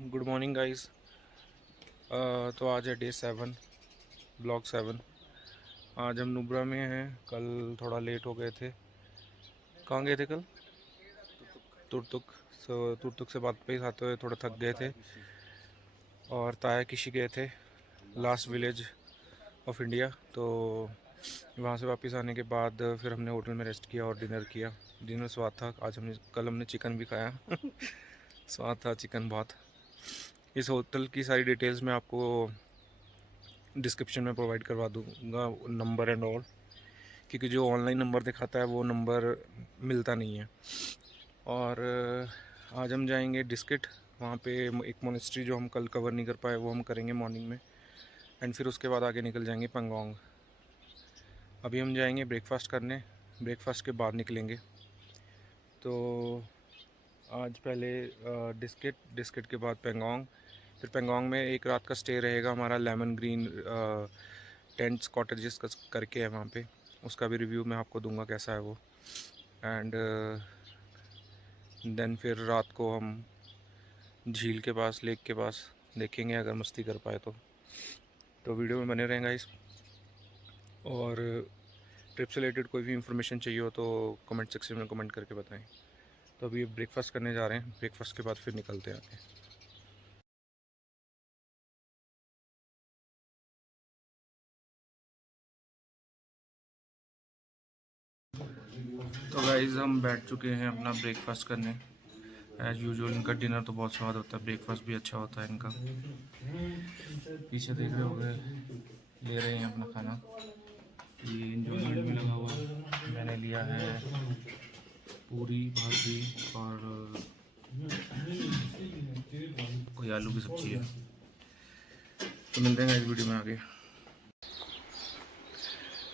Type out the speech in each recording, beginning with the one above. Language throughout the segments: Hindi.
Good morning guys. तो आज है डे 7, ब्लॉग 7। आज हम नुब्रा में हैं। कल थोड़ा लेट हो गए थे। कहाँ गए थे कल? तुर्तुक। तुर्तुक से वापस आते हुए थोड़ा थक गए थे और ताया किशी गए थे, लास्ट विलेज ऑफ इंडिया। तो वहाँ से वापस आने के बाद फिर हमने होटल में रेस्ट किया और डिनर किया। डिनर स्वाद था। कल हमने चिकन भी खाया स्वाद था चिकन बहुत। इस होटल की सारी डिटेल्स मैं आपको डिस्क्रिप्शन में प्रोवाइड करवा दूंगा, नंबर एंड ऑल, क्योंकि जो ऑनलाइन नंबर दिखाता है वो नंबर मिलता नहीं है। और आज हम जाएंगे डिस्किट। वहाँ पे एक मोनेस्ट्री जो हम कल कवर नहीं कर पाए वो हम करेंगे मॉर्निंग में, एंड फिर उसके बाद आगे निकल जाएंगे पेंगोंग। अभी हम जाएंगे ब्रेकफास्ट करने, ब्रेकफास्ट के बाद निकलेंगे। तो आज पहले डिस्किट के बाद पेंगोंग, फिर पेंगोंग में एक रात का स्टे रहेगा हमारा। लेमन ग्रीन टेंट्स कॉटेजेस करके है वहाँ पे, उसका भी रिव्यू मैं आपको दूंगा कैसा है वो। एंड देन फिर रात को हम झील के पास, लेक के पास देखेंगे अगर मस्ती कर पाए तो वीडियो में बने रहेंगे इस। और ट्रिप से रिलेटेड कोई भी इंफॉर्मेशन चाहिए हो तो कमेंट सेक्शन में कमेंट करके बताएं। तो अभी ब्रेकफास्ट करने जा रहे हैं, ब्रेकफास्ट के बाद फिर निकलते हैं आगे। तो गाइज़ हम बैठ चुके हैं अपना ब्रेकफास्ट करने। एज़ यूजुअल इनका डिनर तो बहुत स्वाद होता है, ब्रेकफास्ट भी अच्छा होता है इनका। पीछे देख रहे हो गए, ले रहे हैं अपना खाना। ये इंजॉयमेंट में लगा हुआ है। मैंने लिया है पूरी भाजी और कोई आलू की सब्ज़ी है। तो मिलते हैं इस वीडियो में आगे।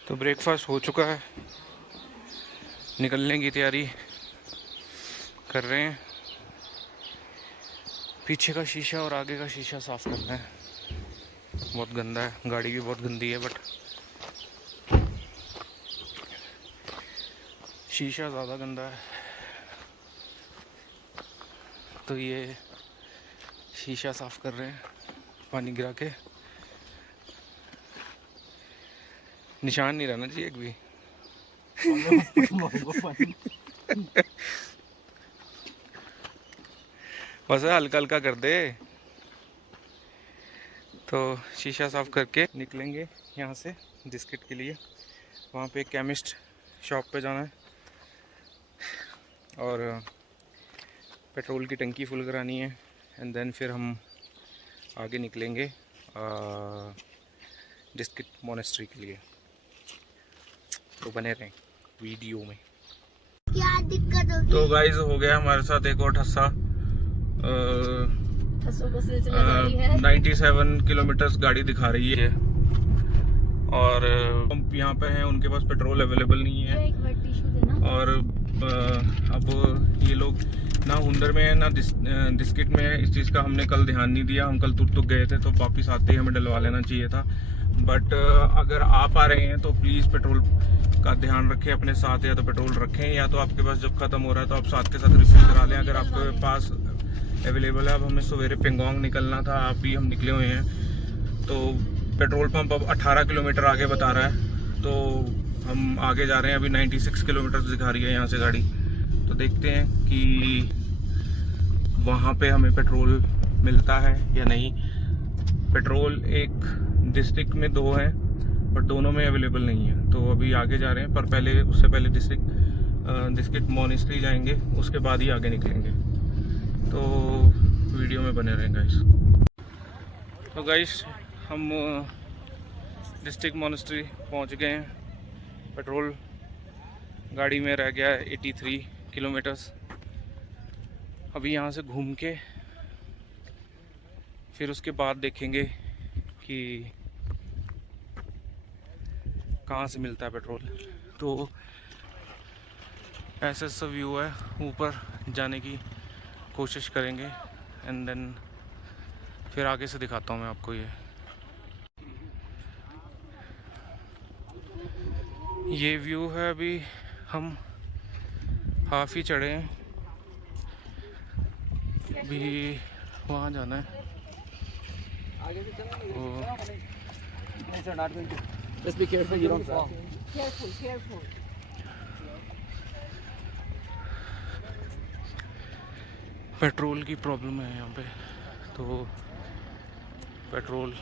तो ब्रेकफास्ट हो चुका है, निकलने की तैयारी कर रहे हैं। पीछे का शीशा और आगे का शीशा साफ़ करना है, बहुत गंदा है। गाड़ी भी बहुत गंदी है, बट शीशा ज़्यादा गंदा है। तो ये शीशा साफ़ कर रहे हैं पानी गिरा के। निशान नहीं रहना चाहिए एक भी बस हल्का हल्का कर दे। तो शीशा साफ़ करके निकलेंगे यहाँ से डिस्किट के लिए। वहाँ पे एक केमिस्ट शॉप पे जाना है और पेट्रोल की टंकी फुल करानी है, एंड देन फिर हम आगे निकलेंगे डिस्किट मोनेस्ट्री के लिए। तो बने रहें वीडियो में। क्या दिक्कत होगी? तो गाइस हो गया हमारे साथ एक और ठस्सा। 97 किलोमीटर गाड़ी दिखा रही है और पंप यहाँ पे हैं, उनके पास पेट्रोल अवेलेबल नहीं है। और अब ये लोग ना हुंदर में है ना डिस्किट में है। इस चीज़ का हमने कल ध्यान नहीं दिया। हम कल तुर्तुक गए थे तो वापस आते ही हमें डलवा लेना चाहिए था। बट अगर आप आ रहे हैं तो प्लीज़ पेट्रोल का ध्यान रखें अपने साथ, या तो पेट्रोल रखें या तो आपके पास जब ख़त्म हो रहा है तो आप साथ के साथ रिफिल करा लें अगर आपके पास अवेलेबल है। अब हमें सवेरे पेंगोंग निकलना था, आप भी हम निकले हुए हैं। तो पेट्रोल पंप अब 18 किलोमीटर आगे बता रहा है, तो हम आगे जा रहे हैं। अभी 96 किलोमीटर दिखा रही है यहाँ से गाड़ी। तो देखते हैं कि वहाँ पे हमें पेट्रोल मिलता है या नहीं। पेट्रोल एक डिस्ट्रिक्ट में 2 हैं पर दोनों में अवेलेबल नहीं है। तो अभी आगे जा रहे हैं, पर पहले उससे पहले डिस्ट्रिक्ट मोनेस्ट्री जाएंगे, उसके बाद ही आगे निकलेंगे। तो वीडियो में बने रहें गाइस। तो गाइस हम डिस्ट्रिक्ट मोनेस्ट्री पहुंच गए हैं। पेट्रोल गाड़ी में रह गया है 83 किलोमीटर्स। अभी यहाँ से घूम के फिर उसके बाद देखेंगे कि कहाँ से मिलता है पेट्रोल। तो ऐसा सा व्यू है, ऊपर जाने की कोशिश करेंगे एंड देन फिर आगे से दिखाता हूँ मैं आपको। ये व्यू है। अभी हम हाफ ही चढ़े हैं, अभी वहाँ जाना है। Just be careful you don't fall. careful. Petrol की प्रॉब्लम है यहाँ पे, तो पेट्रोल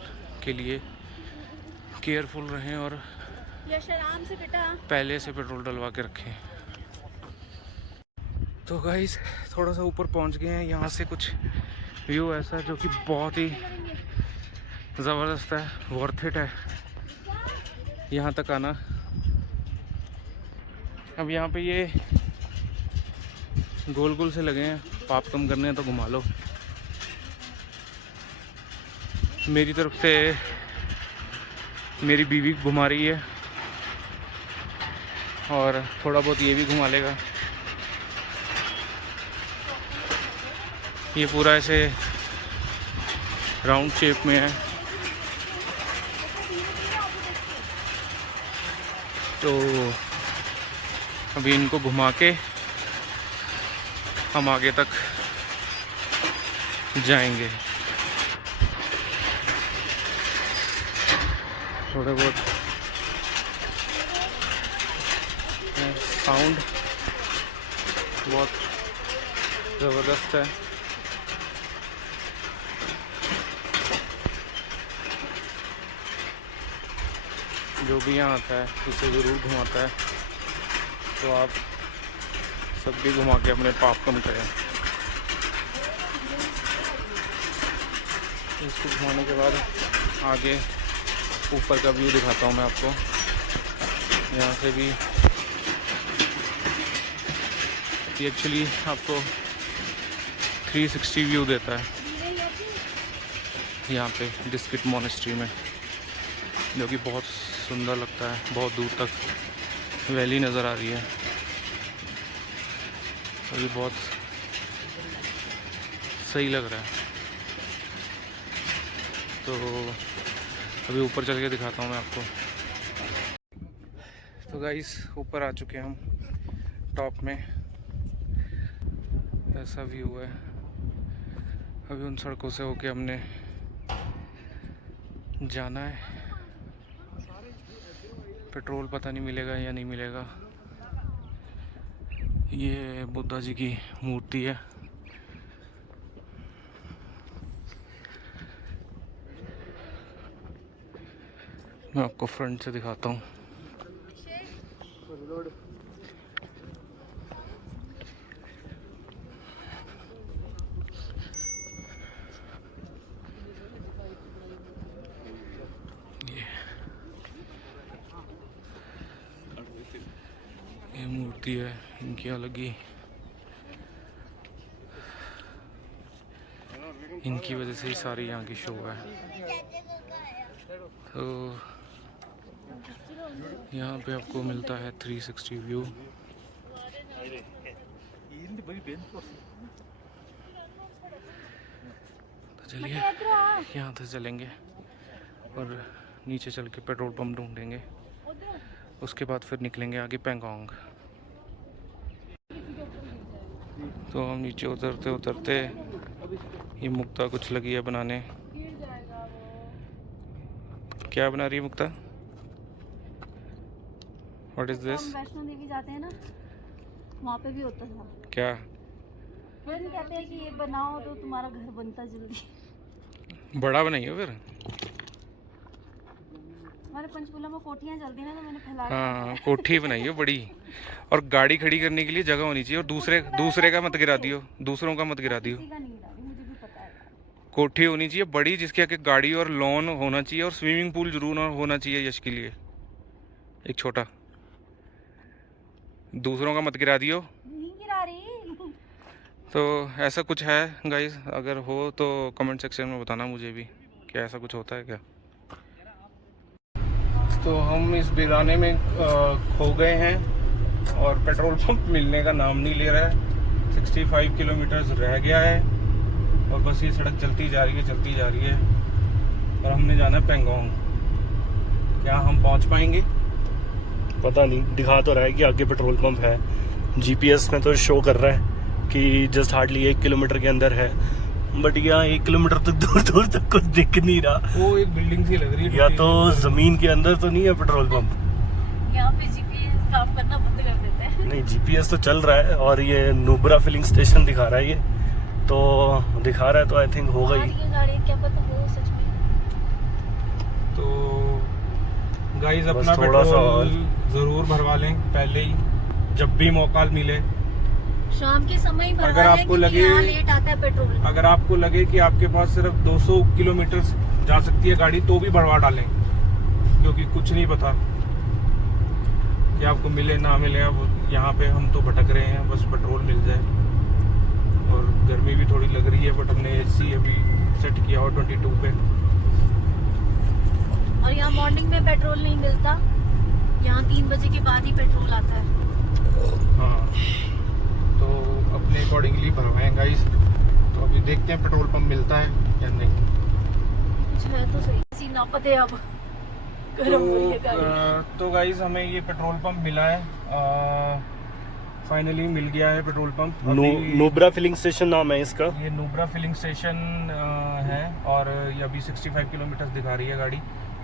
के लिए केयरफुल रहें और यश आराम से बेटा। पहले से पेट्रोल डलवा के रखें। तो गाइस थोड़ा सा ऊपर पहुँच गए हैं। यहाँ से कुछ व्यू ऐसा जो कि बहुत ही ज़बरदस्त है, वर्थ इट है यहाँ तक आना। अब यहाँ पे ये गोल गोल से लगे हैं, पाप कम करने हैं तो घुमा लो। मेरी तरफ से मेरी बीवी घुमा रही है और थोड़ा बहुत ये भी घुमा लेगा। ये पूरा ऐसे राउंड शेप में है, तो अभी इनको घुमा के हम आगे तक जाएंगे। थोड़े बहुत साउंड बहुत ज़बरदस्त है। जो भी यहाँ आता है उसे ज़रूर घुमाता है, तो आप सब भी घुमा के अपने पाप कम करें। इसको घुमाने के बाद आगे ऊपर का व्यू दिखाता हूँ मैं आपको। यहाँ से भी ये एक्चुअली आपको 360 व्यू देता है यहाँ पे डिस्किट मोनेस्ट्री में, जो कि बहुत सुंदर लगता है। बहुत दूर तक वैली नज़र आ रही है, और ये बहुत सही लग रहा है। तो अभी ऊपर चल के दिखाता हूँ मैं आपको। तो गाइस ऊपर आ चुके हैं हम टॉप में। ऐसा व्यू है। अभी उन सड़कों से होके हमने जाना है। पेट्रोल पता नहीं मिलेगा या नहीं मिलेगा। ये बुद्धा जी की मूर्ति है। मैं आपको फ्रंट से दिखाता हूँ। ये मूर्ति है इनकी अलग ही, इनकी वजह से ही सारी यहाँ की शो है। तो यहाँ पे आपको मिलता है 360 व्यू। तो चलिए यहाँ से चलेंगे और नीचे चल के पेट्रोल पंप ढूंढेंगे। उसके बाद फिर निकलेंगे आगे पैंगोंग। तो हम नीचे उतरते उतरते ये मुक्ता कुछ लगी है बनाने। क्या बना रही है Mukta? What is this? Vaishno Devi जाते हैं ना, वहाँ पे भी होता था। क्या फ्रेंड कहते हैं कि ये बनाओ तो तुम्हारा घर बनता जल्दी। बड़ा बनाइए फिर। हमारे पंचकूला में कोठियाँ चलती हैं ना, तो मैंने फैला। हाँ कोठी बनाइए बड़ी, और गाड़ी खड़ी करने के लिए जगह होनी चाहिए। और दूसरे का मत गिरा दियो, दूसरों का मत गिरा दियो। किसी का नहीं गिरा रही, मुझे भी पता है। कोठी होनी चाहिए बड़ी, जिसके आगे गाड़ी और लॉन होना चाहिए, और स्विमिंग पूल जरूर होना चाहिए यश के लिए, एक छोटा। दूसरों का मत गिरा दियो। नहीं गिरा रही। तो ऐसा कुछ है गाइस, अगर हो तो कमेंट सेक्शन में बताना मुझे भी, क्या ऐसा कुछ होता है क्या। तो हम इस बेगाने में खो गए हैं और पेट्रोल पंप मिलने का नाम नहीं ले रहा है। 65 किलोमीटर्स रह गया है और बस ये सड़क चलती जा रही है और हमने जाना है पैंगोंग। क्या हम पहुंच पाएंगे? पता नहीं, दिखा तो रहा है कि आगे पेट्रोल पंप है। जीपीएस में तो शो कर रहा है कि जस्ट हार्डली 1 किलोमीटर के अंदर है, बट यहाँ 1 किलोमीटर तक दूर दूर तक कुछ दिख नहीं रहा। वो एक बिल्डिंग सी लग रही है या तो जमीन के अंदर तो नहीं है पेट्रोल पंप। यहाँ पे जीपीएस काम करना बंद कर देते हैं। नहीं, जीपीएस तो चल रहा है और ये नुब्रा फिलिंग स्टेशन दिखा रहा है, ये तो दिखा रहा है तो आई थिंक होगा ही। गाड़ी क्या पता हो सच में। तो गाइस बस अपना थोड़ा सा पेट्रोल जरूर भरवा लें पहले ही, जब भी मौका मिले। शाम के समय ही भरवा अगर लें, आपको क्योंकि लगे यहाँ लेट आता है पेट्रोल। अगर आपको लगे कि आपके पास सिर्फ 200 किलोमीटर जा सकती है गाड़ी, तो भी भरवा डालें, क्योंकि कुछ नहीं पता कि आपको मिले ना मिले। अब यहाँ पे हम तो भटक रहे हैं, बस पेट्रोल मिल जाए। और गर्मी भी थोड़ी लग रही है, बट हमने एसी अभी सेट किया और 22 पे। और यहाँ मॉर्निंग में पेट्रोल नहीं मिलता, यहाँ 3 बजे के बाद ही पेट्रोल आता है। हाँ, तो अपने अकॉर्डिंगली भरवाएं गाइस। तो अभी देखते हैं पेट्रोल पंप मिलता है या नहीं। कुछ है तो सही, इसी ना पते अब गरम हो रही है गाड़ी। तो गाइस हमें ये पेट्रोल पंप मिला है, फाइनली मिल गया है petrol pump. Nubra filling station नाम है इसका। ये नुब्रा फिलिंग स्टेशन है और ये अभी 65 किलोमीटर दिखा रही है गाड़ी।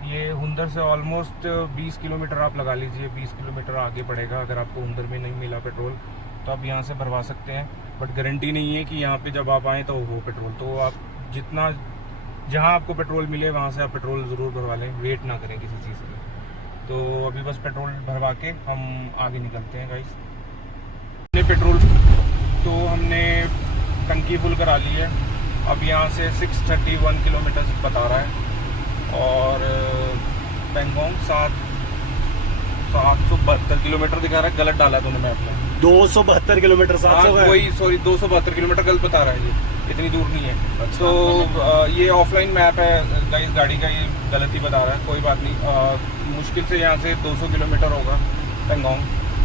ये हुंदर से ऑलमोस्ट 20 किलोमीटर आप लगा लीजिए, 20 किलोमीटर आगे पड़ेगा। अगर आपको हुंदर में नहीं मिला पेट्रोल तो आप यहाँ से भरवा सकते हैं, बट गारंटी नहीं है कि यहाँ पे जब आप आएँ तो वो पेट्रोल। तो आप जितना जहाँ आपको पेट्रोल मिले वहाँ से आप पेट्रोल ज़रूर भरवा लें, वेट ना करें किसी चीज़ के। तो अभी बस पेट्रोल भरवा के हम आगे निकलते हैं गाइस। हमने पेट्रोल तो हमने टंकी फुल करा ली है। अब यहाँ से 631 किलोमीटर बता रहा है और पेंगोंग 772 किलोमीटर दिखा रहा है। गलत डाला है तूने मैप में, 272 किलोमीटर। 700 वही सॉरी 272 किलोमीटर गलत बता रहा है, ये इतनी दूर नहीं है। अच्छा। तो ये ऑफलाइन मैप है गाइस, गाड़ी का ये गलत ही बता रहा है, कोई बात नहीं। मुश्किल से यहाँ से 200 किलोमीटर होगा पेंगोंग,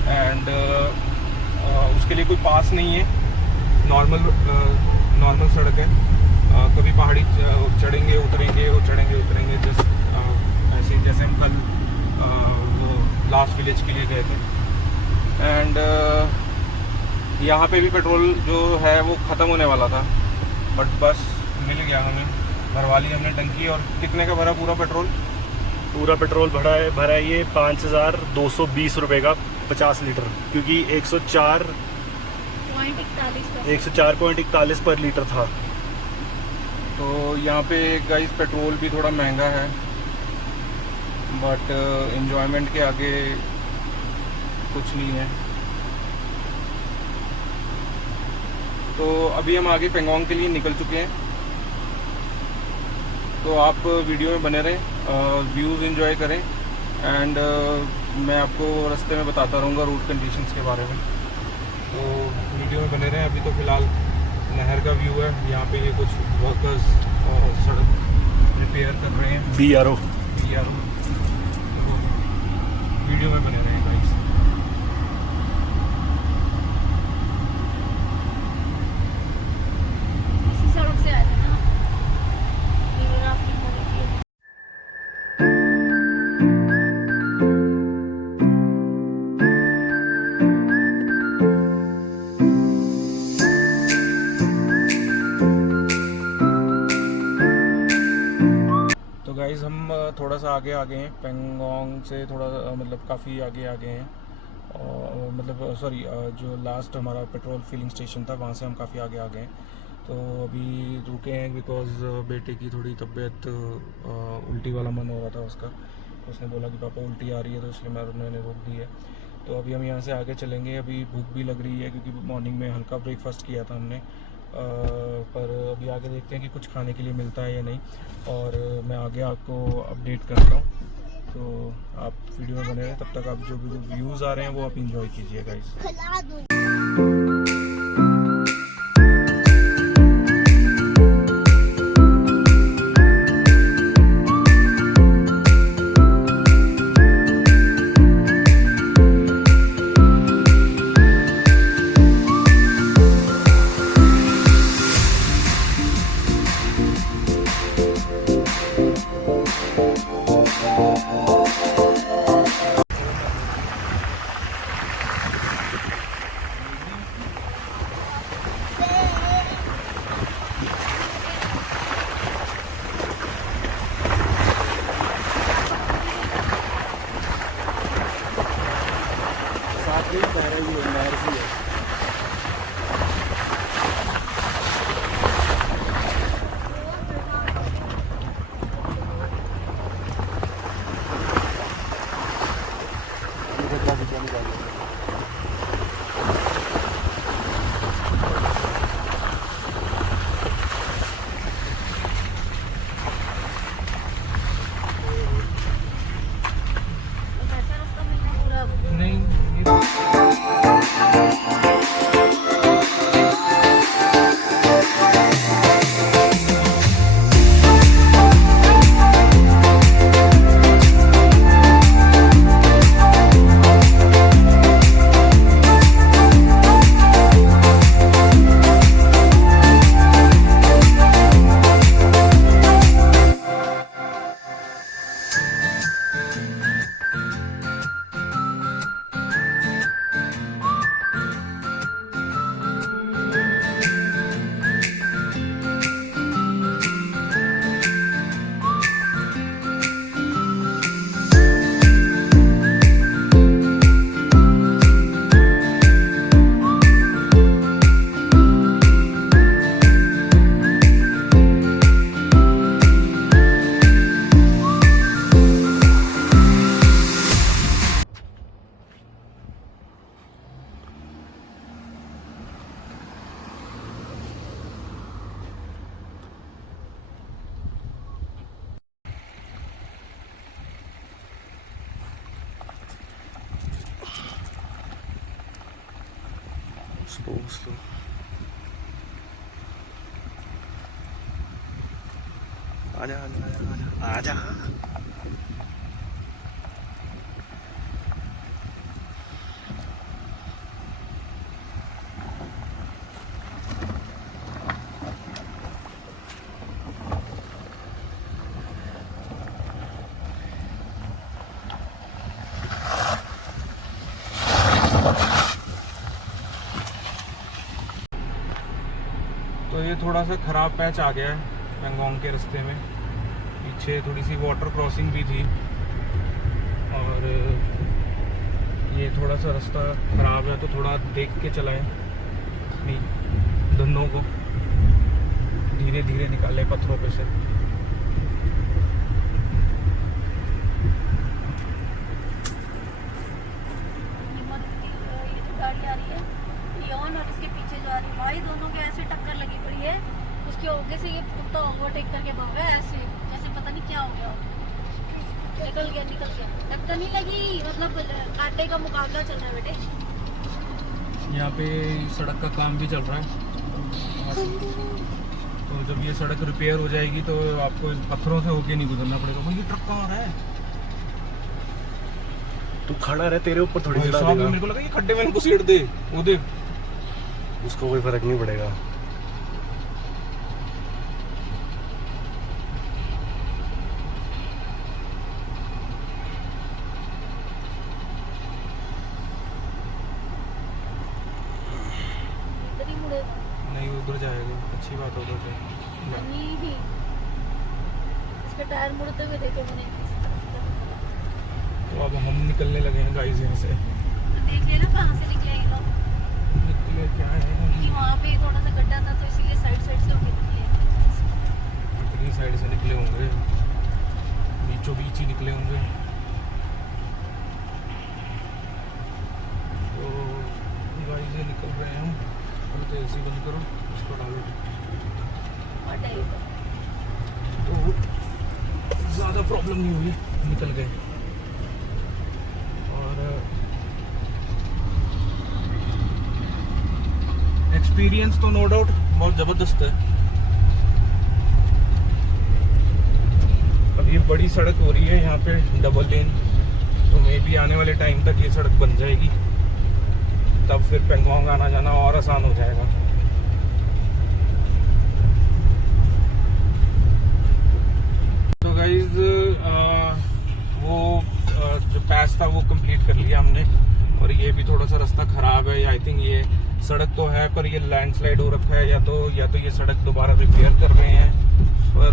एंड उसके लिए कोई पास नहीं है, नॉर्मल सड़क है। कभी पहाड़ी चढ़ेंगे उतरेंगे और चढ़ेंगे उतरेंगे, ऐसे ही जैसे हम कल वो लास्ट विलेज के लिए गए थे। एंड यहाँ पे भी पेट्रोल जो है वो ख़त्म होने वाला था, बट बस मिल गया हमें, भरवा ली हमने टंकी। और कितने का भरा पूरा पेट्रोल? पूरा पेट्रोल भरा है ये 5220 रुपये का 50 लीटर, क्योंकि 104.41 पर लीटर था। तो यहाँ पे गाइस पेट्रोल भी थोड़ा महंगा है, बट एंजॉयमेंट के आगे कुछ नहीं है। तो अभी हम आगे पेंगोंग के लिए निकल चुके हैं, तो आप वीडियो में बने रहें, व्यूज़ एंजॉय करें। एंड मैं आपको रास्ते में बताता रहूँगा रूट कंडीशंस के बारे में, तो वीडियो में बने रहें। अभी तो फ़िलहाल नहर का व्यू है, यहाँ पे ये कुछ वर्कर्स सड़क रिपेयर कर रहे हैं, BRO। वीडियो में बने रहें गाइस। इसी सड़क से आए थे ना, रिवर राफ्टिंग हो रही है। गाइस हम थोड़ा सा आगे आ गए हैं, पेंगोंग से थोड़ा मतलब काफ़ी आगे आ गए हैं, और मतलब सॉरी जो लास्ट हमारा पेट्रोल फिलिंग स्टेशन था वहाँ से हम काफ़ी आगे आ गए हैं। तो अभी रुके हैं बिकॉज़ बेटे की थोड़ी तबीयत उल्टी वाला मन हो रहा था उसका, तो उसने बोला कि पापा उल्टी आ रही है, तो इसलिए मैंने रोक दी है। तो अभी हम यहाँ से आगे चलेंगे। अभी भूख भी लग रही है क्योंकि मॉर्निंग में हल्का ब्रेकफास्ट किया था हमने, पर अभी आगे देखते हैं कि कुछ खाने के लिए मिलता है या नहीं, और मैं आगे आपको अपडेट करता हूँ। तो आप वीडियो में बने रहें, तब तक आप जो भी व्यूज़ आ रहे हैं वो आप इंजॉय कीजिए गाइस। स्लो। आजा आजा आजा। तो ये थोड़ा सा ख़राब पैच आ गया है पेंगोंग के रास्ते में। पीछे थोड़ी सी वाटर क्रॉसिंग भी थी और ये थोड़ा सा रास्ता ख़राब है, तो थोड़ा देख के चलाएं अपनी धुंधों को, धीरे धीरे निकालें पत्थरों पे से। गाड़ी आ रही है लियोन और इसके पीछे जो आ रही है, भाई दोनों के ऐसे टक्कर लगी पड़ी है। उसके आगे से ये कुत्ता ओवरटेक करके भागा है ऐसे, जैसे पता नहीं क्या हो गया। निकल गया टक्कर नहीं लगी, मतलब कांटे का मुकाबला चल रहा है बेटे। यहाँ पे सड़क का काम भी चल रहा है, तो जब ये सड़क रिपेयर हो जाएगी तो आपको इन पत्थरों से होके नहीं गुजरना पड़ेगा। भाई ये ट्रक कहाँ आ रहा है? तू खड़ा रहे, तेरे ऊपर थोड़ी चला देगा। मेरे को लगा ये खड्डे में इनको सीट दे, वो देख। उसको कोई फर्क नहीं पड़ेगा। इधर ही मुड़ेगा। नहीं उधर जाएगा, अच्छी बात है उधर जाए। नहीं इसके टायर मुड़ते हुए देखे मैंने। तो अब हम निकलने लगे हैं गाइस यहाँ से। देख लेना कहाँ से निकले ये लोग। निकले क्या है कि वहाँ पे थोड़ा सा गड्ढा था तो इसीलिए साइड से होके निकले। कितनी साइड से निकले होंगे, बीचों बीच ही निकले होंगे। तो गाइस ये निकल रहे हैं हम। तो एसी बंद करो, इसको डालो। तो ज़्यादा प्रॉब्लम नहीं हुई, निकल गए। और एक्सपीरियंस तो नो डाउट बहुत ज़बरदस्त है। अब ये बड़ी सड़क हो रही है यहाँ पे, डबल लेन, तो मे भी आने वाले टाइम तक ये सड़क बन जाएगी, तब फिर पेंगोंग आना जाना और आसान हो जाएगा। तो गाइज वो जो पैस था वो कंप्लीट कर लिया हमने, और ये भी थोड़ा सा रास्ता ख़राब है। आई थिंक ये सड़क तो है पर ये लैंडस्लाइड हो रखा है, या तो ये सड़क दोबारा रिपेयर कर रहे हैं, पर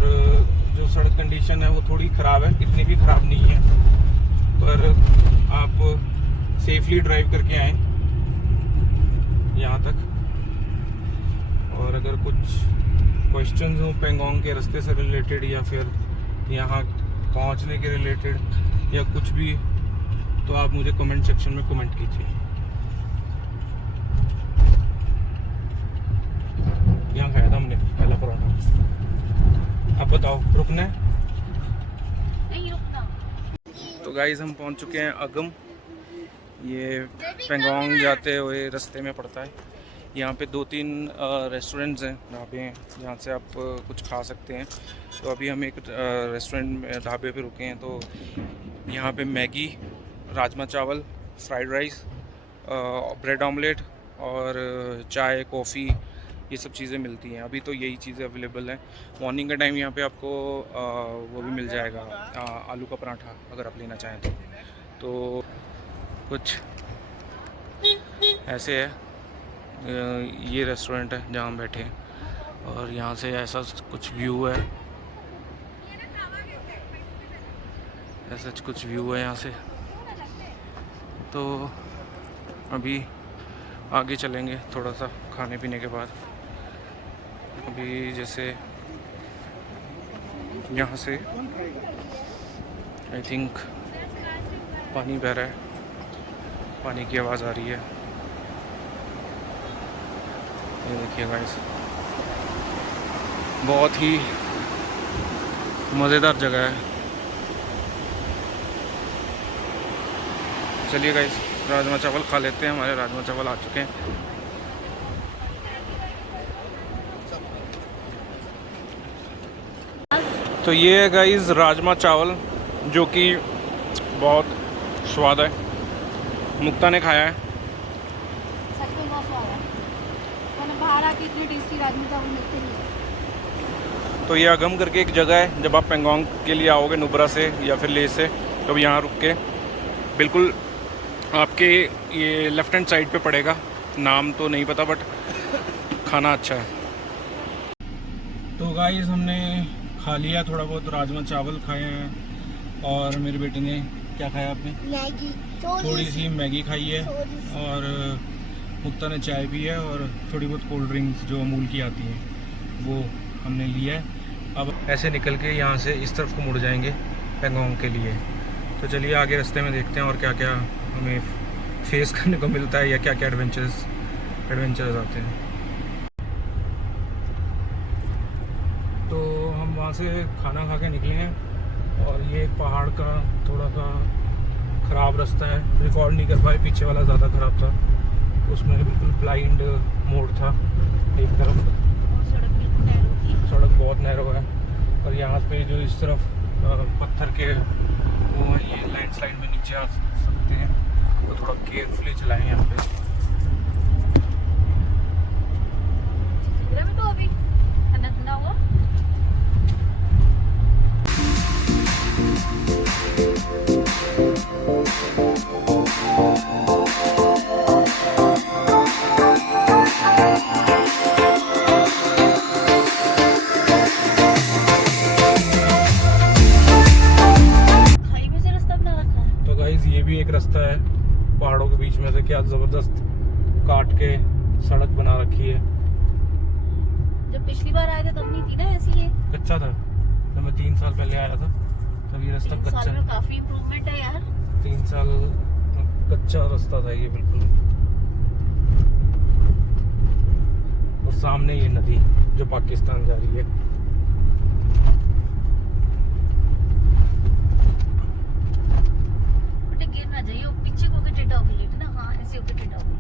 जो सड़क कंडीशन है वो थोड़ी ख़राब है, इतनी भी ख़राब नहीं है। पर आप सेफली ड्राइव करके आएँ यहाँ तक। और अगर कुछ क्वेश्चंस हो पेंगोंग के रास्ते से रिलेटेड या फिर यहाँ पहुँचने के रिलेटेड या कुछ भी, तो आप मुझे कमेंट सेक्शन में कमेंट कीजिए। यहाँ खाया था हमने पहला पराठा। आप बताओ रुकना है? नहीं रुकना। तो गाइस हम पहुँच चुके हैं अगम। ये पेंगोंग जाते हुए रास्ते में पड़ता है। यहाँ पे 2-3 रेस्टोरेंट्स हैं, ढाबे हैं जहाँ से आप कुछ खा सकते हैं। तो अभी हम एक रेस्टोरेंट में ढाबे पे रुके हैं। तो यहाँ पे मैगी, राजमा चावल, फ्राइड राइस, ब्रेड ऑमलेट और चाय, कॉफ़ी, ये सब चीज़ें मिलती हैं। अभी तो यही चीज़ें अवेलेबल हैं। मॉर्निंग के टाइम यहाँ पे आपको वो भी मिल जाएगा, आलू का पराठा अगर आप लेना चाहें तो कुछ ऐसे है। ये रेस्टोरेंट है जहाँ हम बैठे हैं, और यहाँ से ऐसा कुछ व्यू है, ऐसा कुछ व्यू है यहाँ से। तो अभी आगे चलेंगे थोड़ा सा खाने पीने के बाद। अभी जैसे यहाँ से आई थिंक पानी बह रहा है, पानी की आवाज़ आ रही है। ये देखिए गाइस, बहुत ही मज़ेदार जगह है। चलिए गाइस राजमा चावल खा लेते हैं। हमारे राजमा चावल आ चुके हैं। तो ये है गाइस राजमा चावल, जो कि बहुत स्वाद है। मुक्ता ने खाया है। सच में बहुत स्वाद है। मैंने बाहर आके इतनी टेस्टी राजमा चावल मिलते नहीं है। तो ये अगम करके एक जगह है, जब आप पेंगोंग के लिए आओगे नुब्रा से या फिर ले से, तो यहाँ रुक के बिल्कुल आपके ये लेफ़्ट हैंड साइड पे पड़ेगा। नाम तो नहीं पता बट खाना अच्छा है। तो गाइस हमने खा लिया, थोड़ा बहुत राजमा चावल खाए हैं, और मेरे बेटे ने क्या खाया आपने? मैगी, थोड़ी सी मैगी खाई है, और मुक्ता ने चाय पी है, और थोड़ी बहुत कोल्ड ड्रिंक्स जो अमूल की आती हैं वो हमने लिया है। अब ऐसे निकल के यहाँ से इस तरफ को मुड़ जाएंगे पेंगोंग के लिए। तो चलिए आगे रास्ते में देखते हैं और क्या क्या हमें फेस करने को मिलता है, या क्या क्या एडवेंचर्स आते हैं। तो हम वहाँ से खाना खा के निकले हैं, और ये पहाड़ का थोड़ा सा ख़राब रास्ता है, रिकॉर्ड नहीं कर पाए, पीछे वाला ज़्यादा ख़राब था, उसमें बिल्कुल ब्लाइंड मोड़ था एक तरफ, सड़क बहुत नैरो है। और यहाँ पे जो इस तरफ पत्थर के वो ये लैंडस्लाइड में नीचे आ सकते हैं, तो थोड़ा केयरफुली चलाएं यहाँ पे। तो अभी ठंडा हुआ। ये भी एक रास्ता है पहाड़ों के बीच में से, क्या जबरदस्त काट के सड़क बना रखी है। जब पिछली बार आए थे तब नहीं थी ना ऐसी, ये कच्चा था। जब मैं 3 साल पहले आया था तब ये रास्ता 3 कच्चा। साल में काफी इम्प्रूवमेंट है यार। 3 साल कच्चा रास्ता था ये बिल्कुल। और सामने ये नदी जो पाकिस्तान जा रही है। गिर ना जाइए, पीछे को के टेढ़ा होके लेटे ना। हाँ ऐसे होके टेढ़ा होके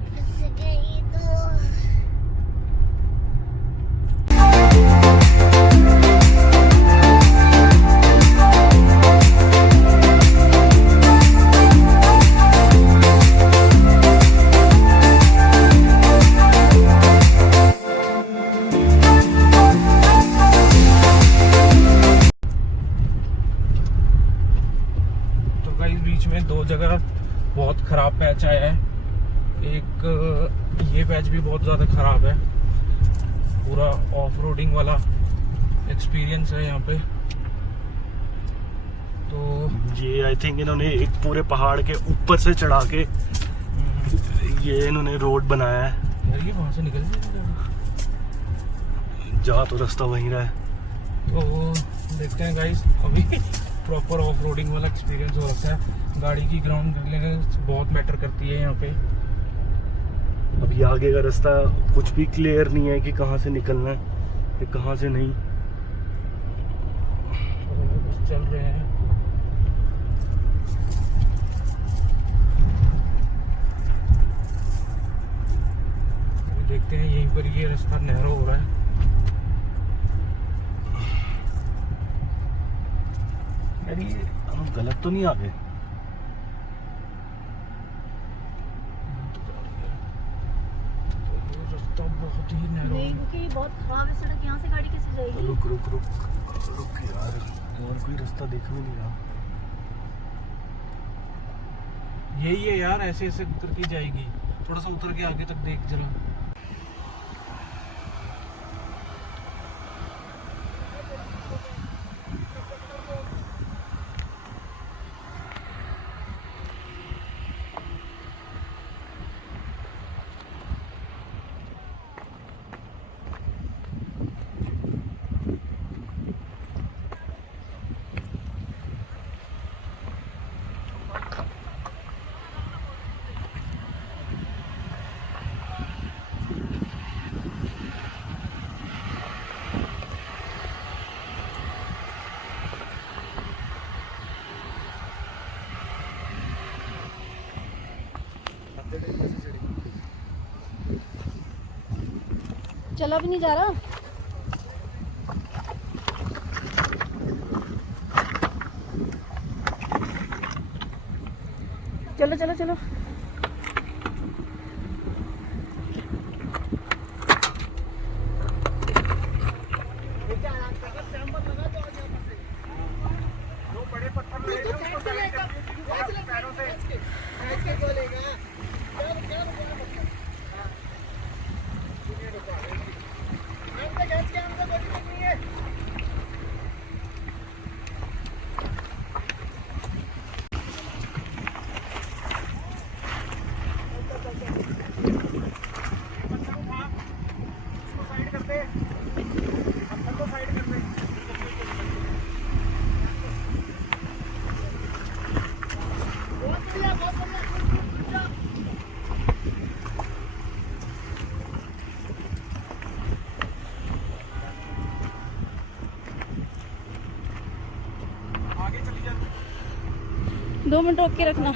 बीच में 2 जगह बहुत ख़राब पैच आया है। एक ये पैच भी बहुत ज़्यादा ख़राब है, पूरा ऑफ रोडिंग वाला एक्सपीरियंस है यहाँ पे। तो ये आई थिंक इन्होंने एक पूरे पहाड़ के ऊपर से चढ़ा के ये इन्होंने रोड बनाया है। यार ये वहाँ से निकल जा तो रास्ता वहीं रहा है। तो देखते हैं गाइस, अभी प्रॉपर ऑफ रोडिंग वाला एक्सपीरियंस हो रखा है। गाड़ी की ग्राउंड क्लियरेंस बहुत मैटर करती है यहाँ पे। अब ये आगे का रास्ता कुछ भी क्लियर नहीं है कि कहाँ से निकलना है या कहाँ से नहीं। बस चल रहे हैं। अभी देखते हैं, यहीं पर ये रास्ता नैरो हो रहा है। यार ये हम गलत तो नहीं आ गए? रास्ता बहुत ही नैरो नहीं, क्योंकि बहुत खराब है सड़क, यहाँ से गाड़ी कैसे जाएगी? रुक रुक रुक रुक यार, और कोई रास्ता देख भी नहीं रहा। यही है यार, ऐसे ऐसे उतर के जाएगी। थोड़ा सा उतर के आगे तक देख जरा। चला भी नहीं जा रहा। चलो चलो चलो। आगे चली जा। 2 मिनट रोक के रखना।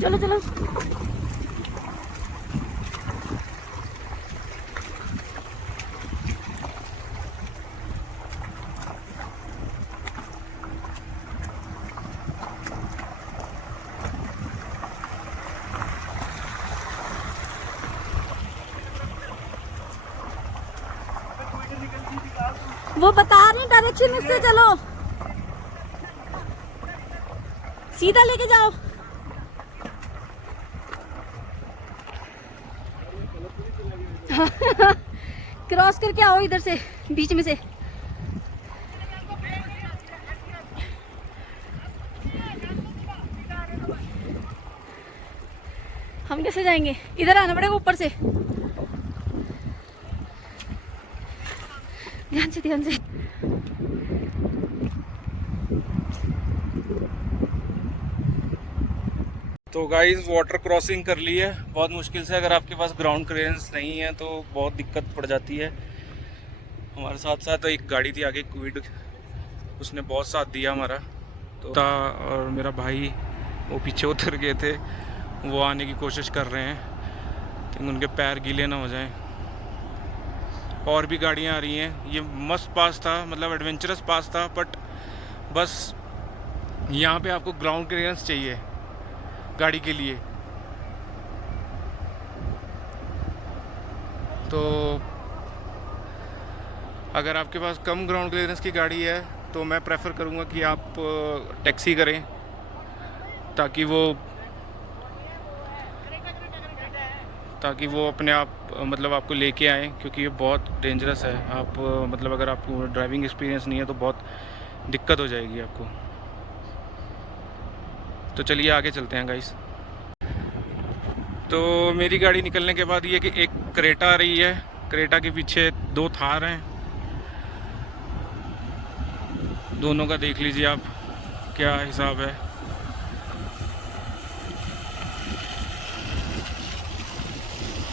चलो चलो। वो बता रही डायरेक्शन, इससे चलो, सीधा लेके जाओ। क्रॉस करके आओ इधर से, बीच में से। हम कैसे जाएंगे? इधर आना पड़ेगा ऊपर से। ध्यान से ध्यान से। तो गाइस वाटर क्रॉसिंग कर ली है बहुत मुश्किल से। अगर आपके पास ग्राउंड क्लियरेंस नहीं है तो बहुत दिक्कत पड़ जाती है। हमारे साथ साथ एक गाड़ी थी आगे क्विड, उसने बहुत साथ दिया हमारा तो और मेरा भाई वो पीछे उतर गए थे, वो आने की कोशिश कर रहे हैं लेकिन उनके पैर गीले ना हो जाएं। और भी गाड़ियाँ आ रही हैं। ये मस्त पास था, मतलब एडवेंचरस पास था, बट बस यहाँ पे आपको ग्राउंड क्लियरेंस चाहिए गाड़ी के लिए। तो अगर आपके पास कम ग्राउंड क्लियरेंस की गाड़ी है तो मैं प्रेफर करूँगा कि आप टैक्सी करें ताकि वो अपने आप मतलब आपको लेके आए, क्योंकि ये बहुत डेंजरस है। आप मतलब अगर आपको ड्राइविंग एक्सपीरियंस नहीं है तो बहुत दिक्कत हो जाएगी आपको। तो चलिए आगे चलते हैं गाइस। तो मेरी गाड़ी निकलने के बाद ये कि एक क्रेटा आ रही है, क्रेटा के पीछे 2 थार हैं। दोनों का देख लीजिए आप क्या हिसाब है।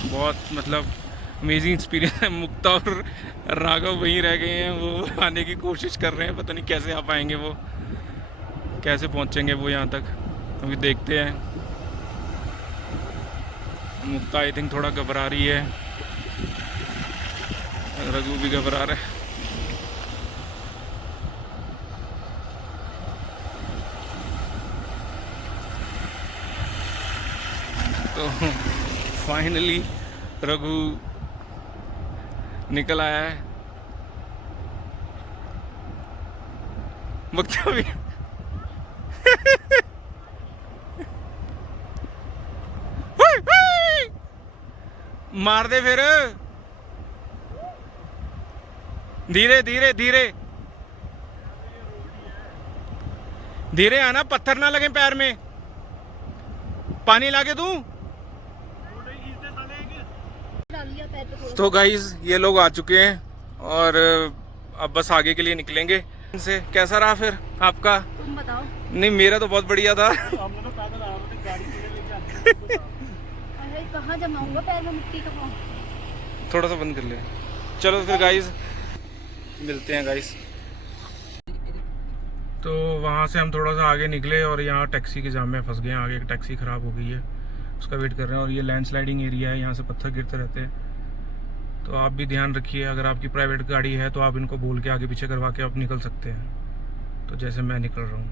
बहुत मतलब अमेजिंग एक्सपीरियंस है। मुक्ता और राघव वहीं रह गए हैं, वो आने की कोशिश कर रहे हैं, पता नहीं कैसे आ पाएंगे, वो कैसे पहुंचेंगे वो यहाँ तक, अभी देखते हैं। मुक्ता आई थिंक थोड़ा घबरा रही है, रघु भी घबरा रहा है। तो फाइनली रघु निकल आया है। मुक्ता भी मार दे फिर, धीरे धीरे धीरे धीरे आना, पत्थर ना लगे पैर में। पानी लाके दूं? तो गाइस ये लोग आ चुके हैं और अब बस आगे के लिए निकलेंगे। से कैसा रहा फिर आपका? तुम बताओ। नहीं मेरा तो बहुत बढ़िया था। अरे कहाँ जमाऊंगा पैर में मिट्टी का पाँव? थोड़ा सा बंद कर ले। चलो फिर गाइस मिलते हैं गाइस। तो वहाँ से हम थोड़ा सा आगे निकले और यहाँ टैक्सी के जाम में फंस गए हैं। आगे एक टैक्सी ख़राब हो गई है, उसका वेट कर रहे हैं। और ये लैंडस्लाइडिंग एरिया है, यहाँ से पत्थर गिरते रहते हैं। तो आप भी ध्यान रखिए, अगर आपकी प्राइवेट गाड़ी है तो आप इनको बोल के आगे पीछे करवा के आप निकल सकते हैं। तो जैसे मैं निकल रहा हूँ।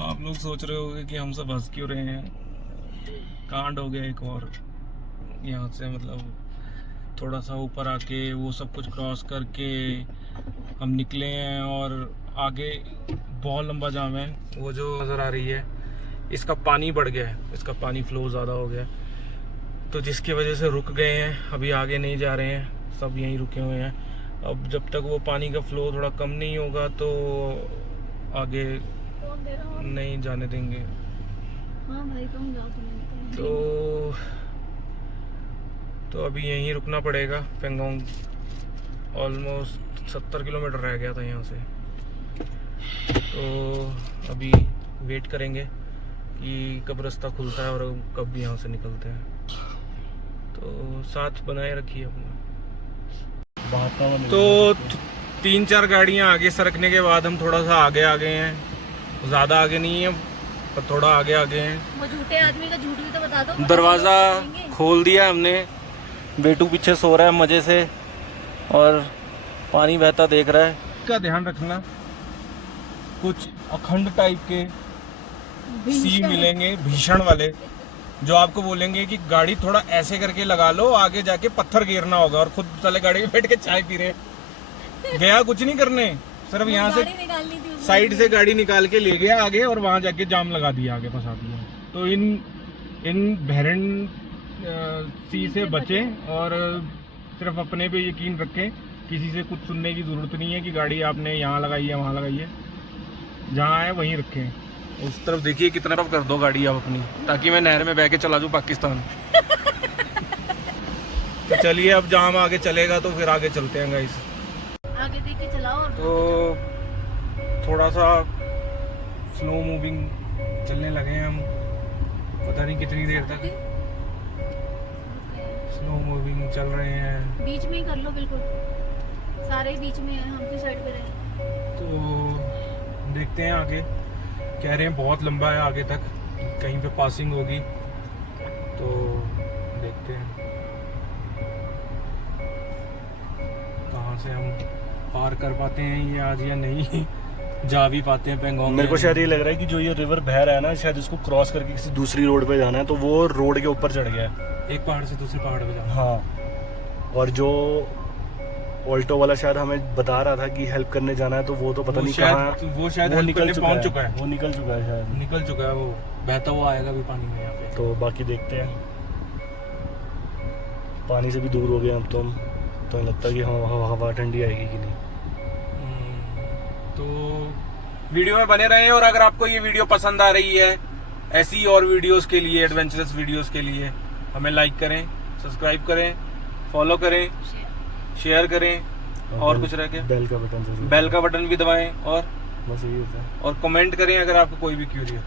आप लोग सोच रहे होंगे कि हम सब हंस क्यों रहे हैं। कांड हो गया एक और। यहाँ से मतलब थोड़ा सा ऊपर आके वो सब कुछ क्रॉस करके हम निकले हैं और आगे बहुत लंबा जाम है। वो जो नज़र आ रही है इसका पानी बढ़ गया है, इसका पानी फ्लो ज़्यादा हो गया है, तो जिसकी वजह से रुक गए हैं। अभी आगे नहीं जा रहे हैं, सब यहीं रुके हुए हैं। अब जब तक वो पानी का फ्लो थोड़ा कम नहीं होगा तो आगे नहीं जाने देंगे। हाँ भाई तुम जाओ, तुम्हें तो अभी यहीं रुकना पड़ेगा। पेंगोंग ऑलमोस्ट 70 किलोमीटर रह गया था यहाँ से। तो अभी वेट करेंगे कि कब रास्ता खुलता है और कब भी यहाँ से निकलते हैं। तो साथ बनाए रखिए अपना। तो 3-4 गाड़ियाँ आगे सरकने के बाद हम थोड़ा सा आगे आ गए हैं। ज़्यादा आगे नहीं है पर थोड़ा आगे आ गए हैं। वो झूठे आदमी का झूठ भी तो बता दो। दरवाज़ा खोल दिया हमने। बेटू पीछे सो रहा है मज़े से और पानी बहता देख रहा है। इसका ध्यान रखना, कुछ अखंड टाइप के सी मिलेंगे, भीषण वाले, जो आपको बोलेंगे कि गाड़ी थोड़ा ऐसे करके लगा लो, आगे जाके पत्थर गिरना होगा, और खुद साले गाड़ी में बैठ के चाय पी रहे। गया कुछ नहीं करने, सिर्फ यहाँ से साइड से गाड़ी निकाल के ले गया आगे और वहां जाके जाम लगा दिया, आगे फंसा दिया। तो इन बहरन सी से बचें और सिर्फ अपने पे यकीन रखें। किसी से कुछ सुनने की जरूरत नहीं है कि गाड़ी आपने यहाँ लगाई है वहाँ लगाई है, जहाँ है वहीं रखें। उस तरफ देखिए कितना तरफ कर दो गाड़ी आप अपनी, ताकि मैं नहर में बह के चला जाऊँ पाकिस्तान। तो चलिए अब जाम आगे चलेगा तो फिर आगे चलते हैं गाइस। आगे देख के चलाओ। तो थोड़ा सा स्लो मूविंग चलने लगे हैं हम, पता नहीं कितनी देर तक स्लो मूविंग चल रहे हैं। बीच में ही कर लो, बिल्कुल सारे बीच में हैं, हम किस साइड पे रहे। तो देखते हैं आगे, कह रहे हैं बहुत लंबा है आगे तक, कहीं पे पासिंग होगी तो देखते हैं कहाँ से हम पार कर पाते हैं ये आज या नहीं जा भी पाते हैं पेंगोंग। मेरे को शायद ये लग रहा है कि जो ये रिवर बह रहा है ना, शायद इसको क्रॉस करके किसी दूसरी रोड पे जाना है, तो वो रोड के ऊपर चढ़ गया है, एक पहाड़ से दूसरे पहाड़ पे जाना। हाँ, और जो ऑल्टो वाला शायद हमें बता रहा था कि हेल्प करने जाना है, तो वो तो पता नहीं कहाँ, वो शायद निकल पहुंच चुका है, वो निकल चुका है, शायद निकल चुका है, वो बहता हुआ आएगा भी पानी में यहाँ पे। तो बाकी देखते हैं, पानी से भी दूर हो गए अब तो हम, तो लगता है कि हवा ठंडी आएगी कि नहीं। तो वीडियो में बने रहें, और अगर आपको ये वीडियो पसंद आ रही है ऐसी और वीडियोस के लिए, एडवेंचरस वीडियोस के लिए, हमें लाइक करें, सब्सक्राइब करें, फॉलो करें, शेयर करें, और कुछ रह गया बेल का बटन जरूर, बेल का बटन भी दबाएं, और बस यही होता है। और कमेंट करें अगर आपको कोई भी क्यूरी हो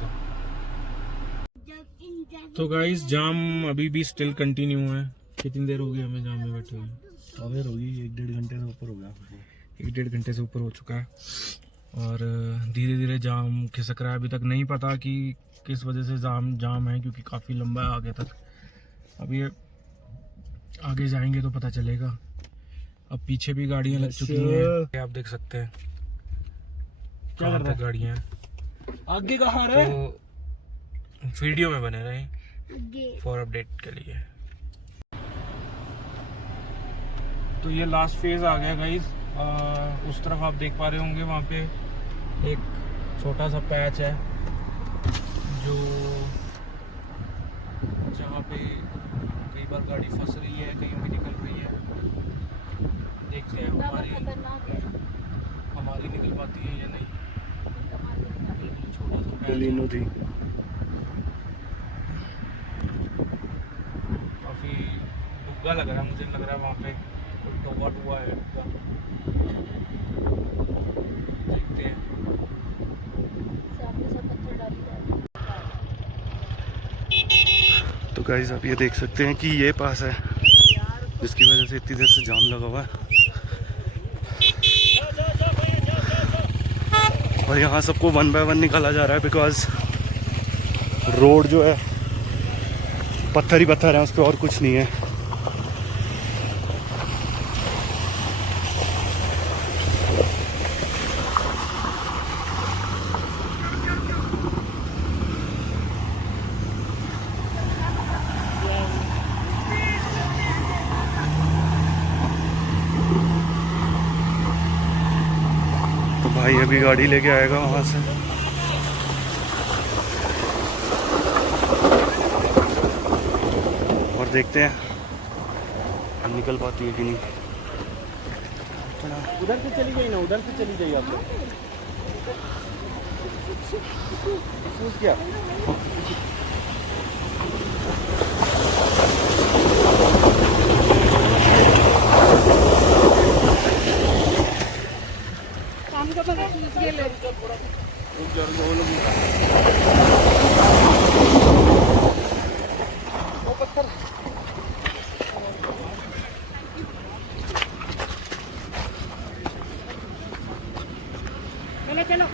तो गाइस जाम अभी भी स्टिल कंटिन्यू है। कितनी देर हो गई हमें जाम में बैठे हुए? अवेयर होगी 1-1.5 घंटे से ऊपर हो गया, 1-1.5 घंटे से ऊपर हो चुका है, और धीरे धीरे जाम खिसक रहा है। अभी तक नहीं पता कि किस वजह से जाम है, क्योंकि काफ़ी लंबा है आगे तक। अभी आगे जाएंगे तो पता चलेगा। अब पीछे भी गाड़ियां लग चुकी हैं, आप देख सकते हैं क्या कर रहा है गाड़ियां। आगे कहाँ रहे? तो वीडियो में बने रहें फॉर अपडेट के लिए। तो ये लास्ट फेज आ गया गाइस। उस तरफ आप देख पा रहे होंगे, वहाँ पे एक छोटा सा पैच है जो जहाँ पे कई बार गाड़ी फंस रही है, कहीं भी निकल रही है। देखते हैं हमारी निकल पाती है या नहीं। छोटा सा पैच थी। काफ़ी डूबा लग रहा है, मुझे लग रहा है वहाँ पे कोई टोबा है डूबा। देखते हैं। तो गाइस आप ये देख सकते हैं कि ये पास है जिसकी वजह से इतनी देर से जाम लगा हुआ है, और यहाँ सबको 1 बाय 1 निकाला जा रहा है बिकॉज रोड जो है पत्थर ही पत्थर है, उस पर और कुछ नहीं है। तो भाई अभी गाड़ी लेके आएगा वहाँ से। और देखते हैं निकल पाती है कि नहीं। उधर से चली गई ना, उधर से चली जाइए आप लोग। क्या चलो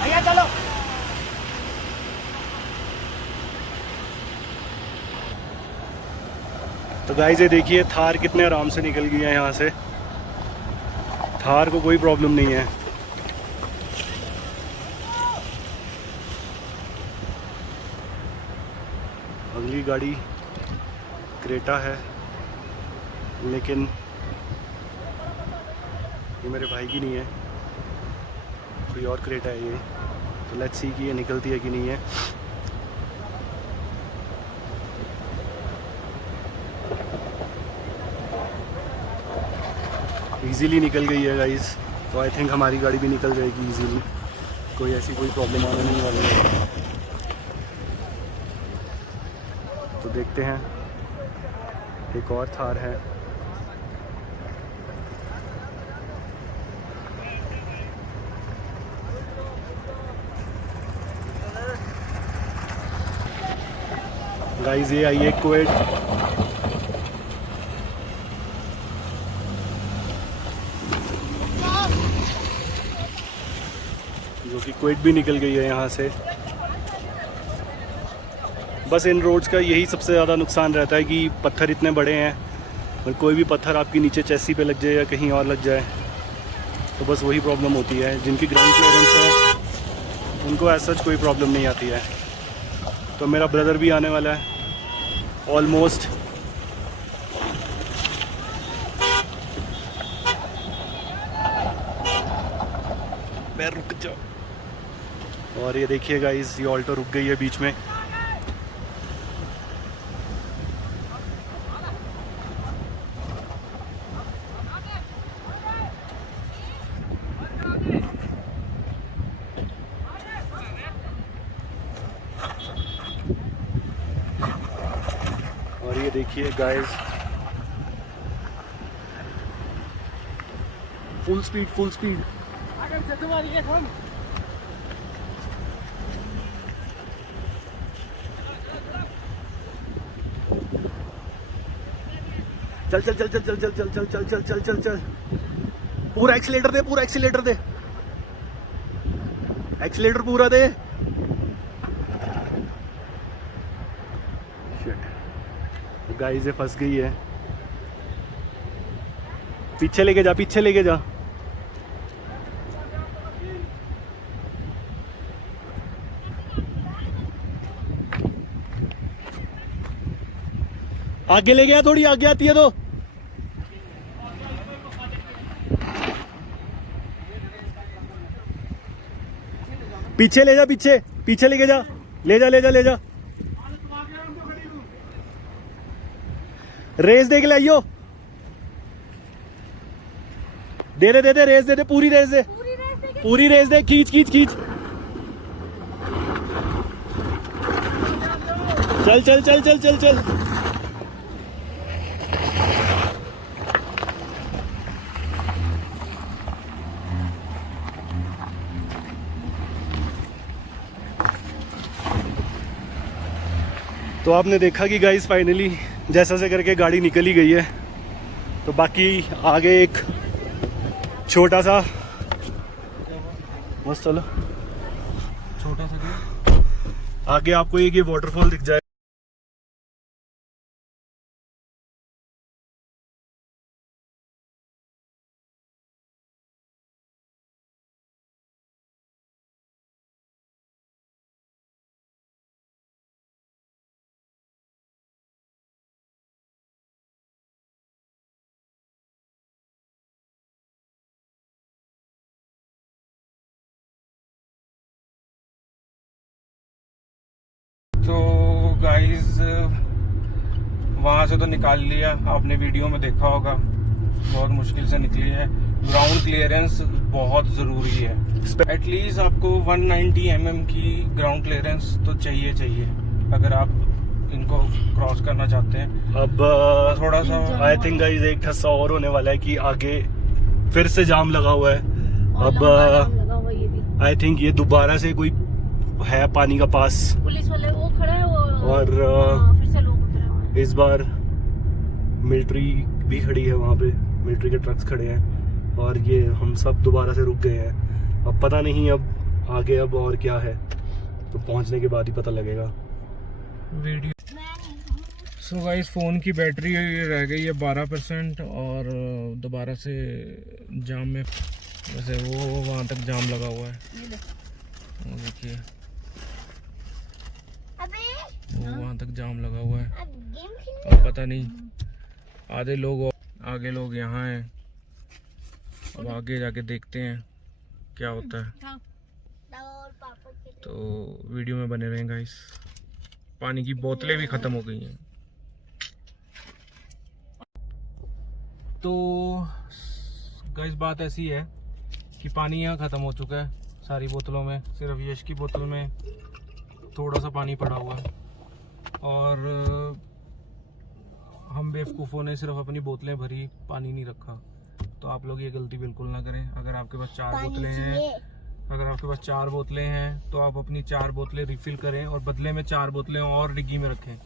भैया चलो। तो गाइस ये देखिए थार कितने आराम से निकल गई है यहाँ से। थार को कोई प्रॉब्लम नहीं है। अगली गाड़ी क्रेटा है, लेकिन ये मेरे भाई की नहीं है, कोई और क्रेटा है ये। तो लेट्स सी कि ये निकलती है कि नहीं है। इजीली निकल गई है गाइस, तो आई थिंक हमारी गाड़ी भी निकल जाएगी इजीली, कोई ऐसी कोई प्रॉब्लम आने नहीं वाली है। तो देखते हैं, एक और थार है। गाइस ये आई है क्वेट, जो कि क्वेट भी निकल गई है यहाँ से। बस इन रोड्स का यही सबसे ज़्यादा नुकसान रहता है कि पत्थर इतने बड़े हैं, और कोई भी पत्थर आपके नीचे चैसी पे लग जाए या कहीं और लग जाए तो बस वही प्रॉब्लम होती है। जिनकी ग्राउंड क्लियरेंस है उनको ऐसा कोई प्रॉब्लम नहीं आती है। तो मेरा ब्रदर भी आने वाला है ऑलमोस्ट। मैं रुक जाओ। और ये देखिए गाइस, ये ऑल्टो रुक गई है बीच में। और ये देखिए guys, full speed full speed. चल चल चल चल चल चल चल चल चल चल चल चल चल, पूरा एक्सीलेटर दे, पूरा एक्सीलेटर दे, एक्सीलेटर पूरा दे। शिट। गाइस ये फंस गई है। पीछे लेके जा, पीछे लेके जा। आगे ले गया, थोड़ी आगे आती है तो। पीछे ले जा, पीछे पीछे लेके जा, ले जा ले जा ले जा। रेस देख लाइयो, दे दे दे दे, रेस दे दे, पूरी रेस दे, पूरी रेस दे, खींच खींच खींच। चल चल चल चल चल चल। तो आपने देखा कि गाइस फाइनली जैसा से करके गाड़ी निकल ही गई है। तो बाकी आगे एक छोटा सा, बस चलो, छोटा सा आगे आपको एक ये वाटरफॉल दिख जाए। तो गाइस वहाँ से तो निकाल लिया, आपने वीडियो में देखा होगा, बहुत मुश्किल से निकली है। ग्राउंड क्लियरेंस बहुत ज़रूरी है, एटलीस्ट आपको 190 mm की ग्राउंड क्लियरेंस तो चाहिए अगर आप इनको क्रॉस करना चाहते हैं। अब थोड़ा सा आई थिंक गाइस एक ठस्सा और होने वाला है कि आगे फिर से जाम लगा हुआ है। अब आई थिंक ये दोबारा से कोई है पानी का पास, पुलिस वाले वो खड़ा है और फिर से लोग उतरे हुए हैं। इस बार मिलिट्री भी खड़ी है वहाँ पे, मिलिट्री के ट्रक्स खड़े हैं और ये हम सब दोबारा से रुक गए हैं। अब पता नहीं अब आगे अब और क्या है, तो पहुँचने के बाद ही पता लगेगा। वीडियो सो गाइस फ़ोन की बैटरी रह गई है 12% और दोबारा से जाम में, वैसे वो वहाँ तक जाम लगा हुआ है, वो देखिए वो वहाँ तक जाम लगा हुआ है। अब पता नहीं, आधे लोग आगे लोग यहाँ हैं, अब आगे जाके देखते हैं क्या होता है। तो वीडियो में बने रहें गाइस। पानी की बोतलें भी ख़त्म हो गई हैं। तो गाइस बात ऐसी है कि पानी यहाँ ख़त्म हो चुका है सारी बोतलों में, सिर्फ यश की बोतल में थोड़ा सा पानी पड़ा हुआ है और हम बेवकूफ़ों ने सिर्फ अपनी बोतलें भरी, पानी नहीं रखा। तो आप लोग ये गलती बिल्कुल ना करें। अगर आपके पास 4 बोतलें हैं, अगर आपके पास 4 बोतलें हैं तो आप अपनी 4 बोतलें रिफ़िल करें और बदले में 4 बोतलें और डिग्गी में रखें,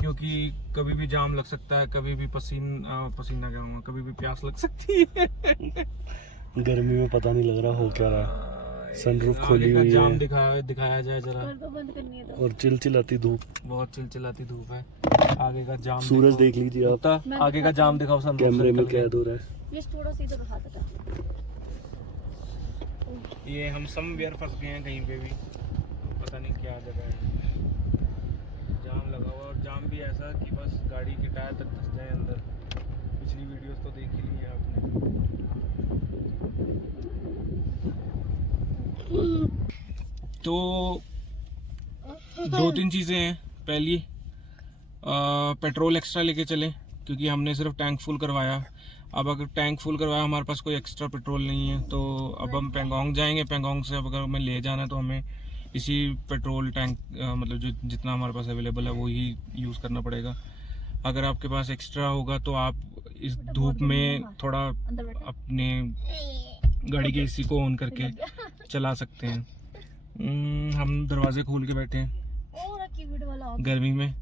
क्योंकि कभी भी जाम लग सकता है, कभी भी पसीना क्या होगा, कभी भी प्यास लग सकती है। गर्मी में पता नहीं लग रहा हो क्या रहा। सनरूफ खोली हुई है, जाम दिखाया जाए जरा, और चिलचिलाती धूप, बहुत चिलचिलाती धूप है। आगे का जाम सूरज देख लीजिए आप, आगे का जाम दिखाओ, सनरूफ कैमरे में कैद हो रहा है। ये थोड़ा सा इधर उठाता था। ये हम समवेयर फंस गए हैं कहीं पे भी, पता नहीं क्या जगह है, जाम लगा हुआ और जाम भी ऐसा कि बस गाड़ी के टायर तक धंस जाए अंदर। पिछली वीडियोस तो देख ही ली है आपने। तो 2-3 चीज़ें हैं। पहली, पेट्रोल एक्स्ट्रा लेके चलें, क्योंकि हमने सिर्फ टैंक फुल करवाया। अब अगर टैंक फुल करवाया, हमारे पास कोई एक्स्ट्रा पेट्रोल नहीं है, तो अब हम पेंगोंग जाएंगे। पेंगोंग से अब अगर हमें ले जाना है तो हमें इसी पेट्रोल टैंक मतलब जो जितना हमारे पास अवेलेबल है वो ही यूज़ करना पड़ेगा। अगर आपके पास एक्स्ट्रा होगा तो आप इस धूप में थोड़ा अपने गाड़ी के एसी को ऑन करके चला सकते हैं। हम दरवाजे खोल के बैठे हैं गर्मी में,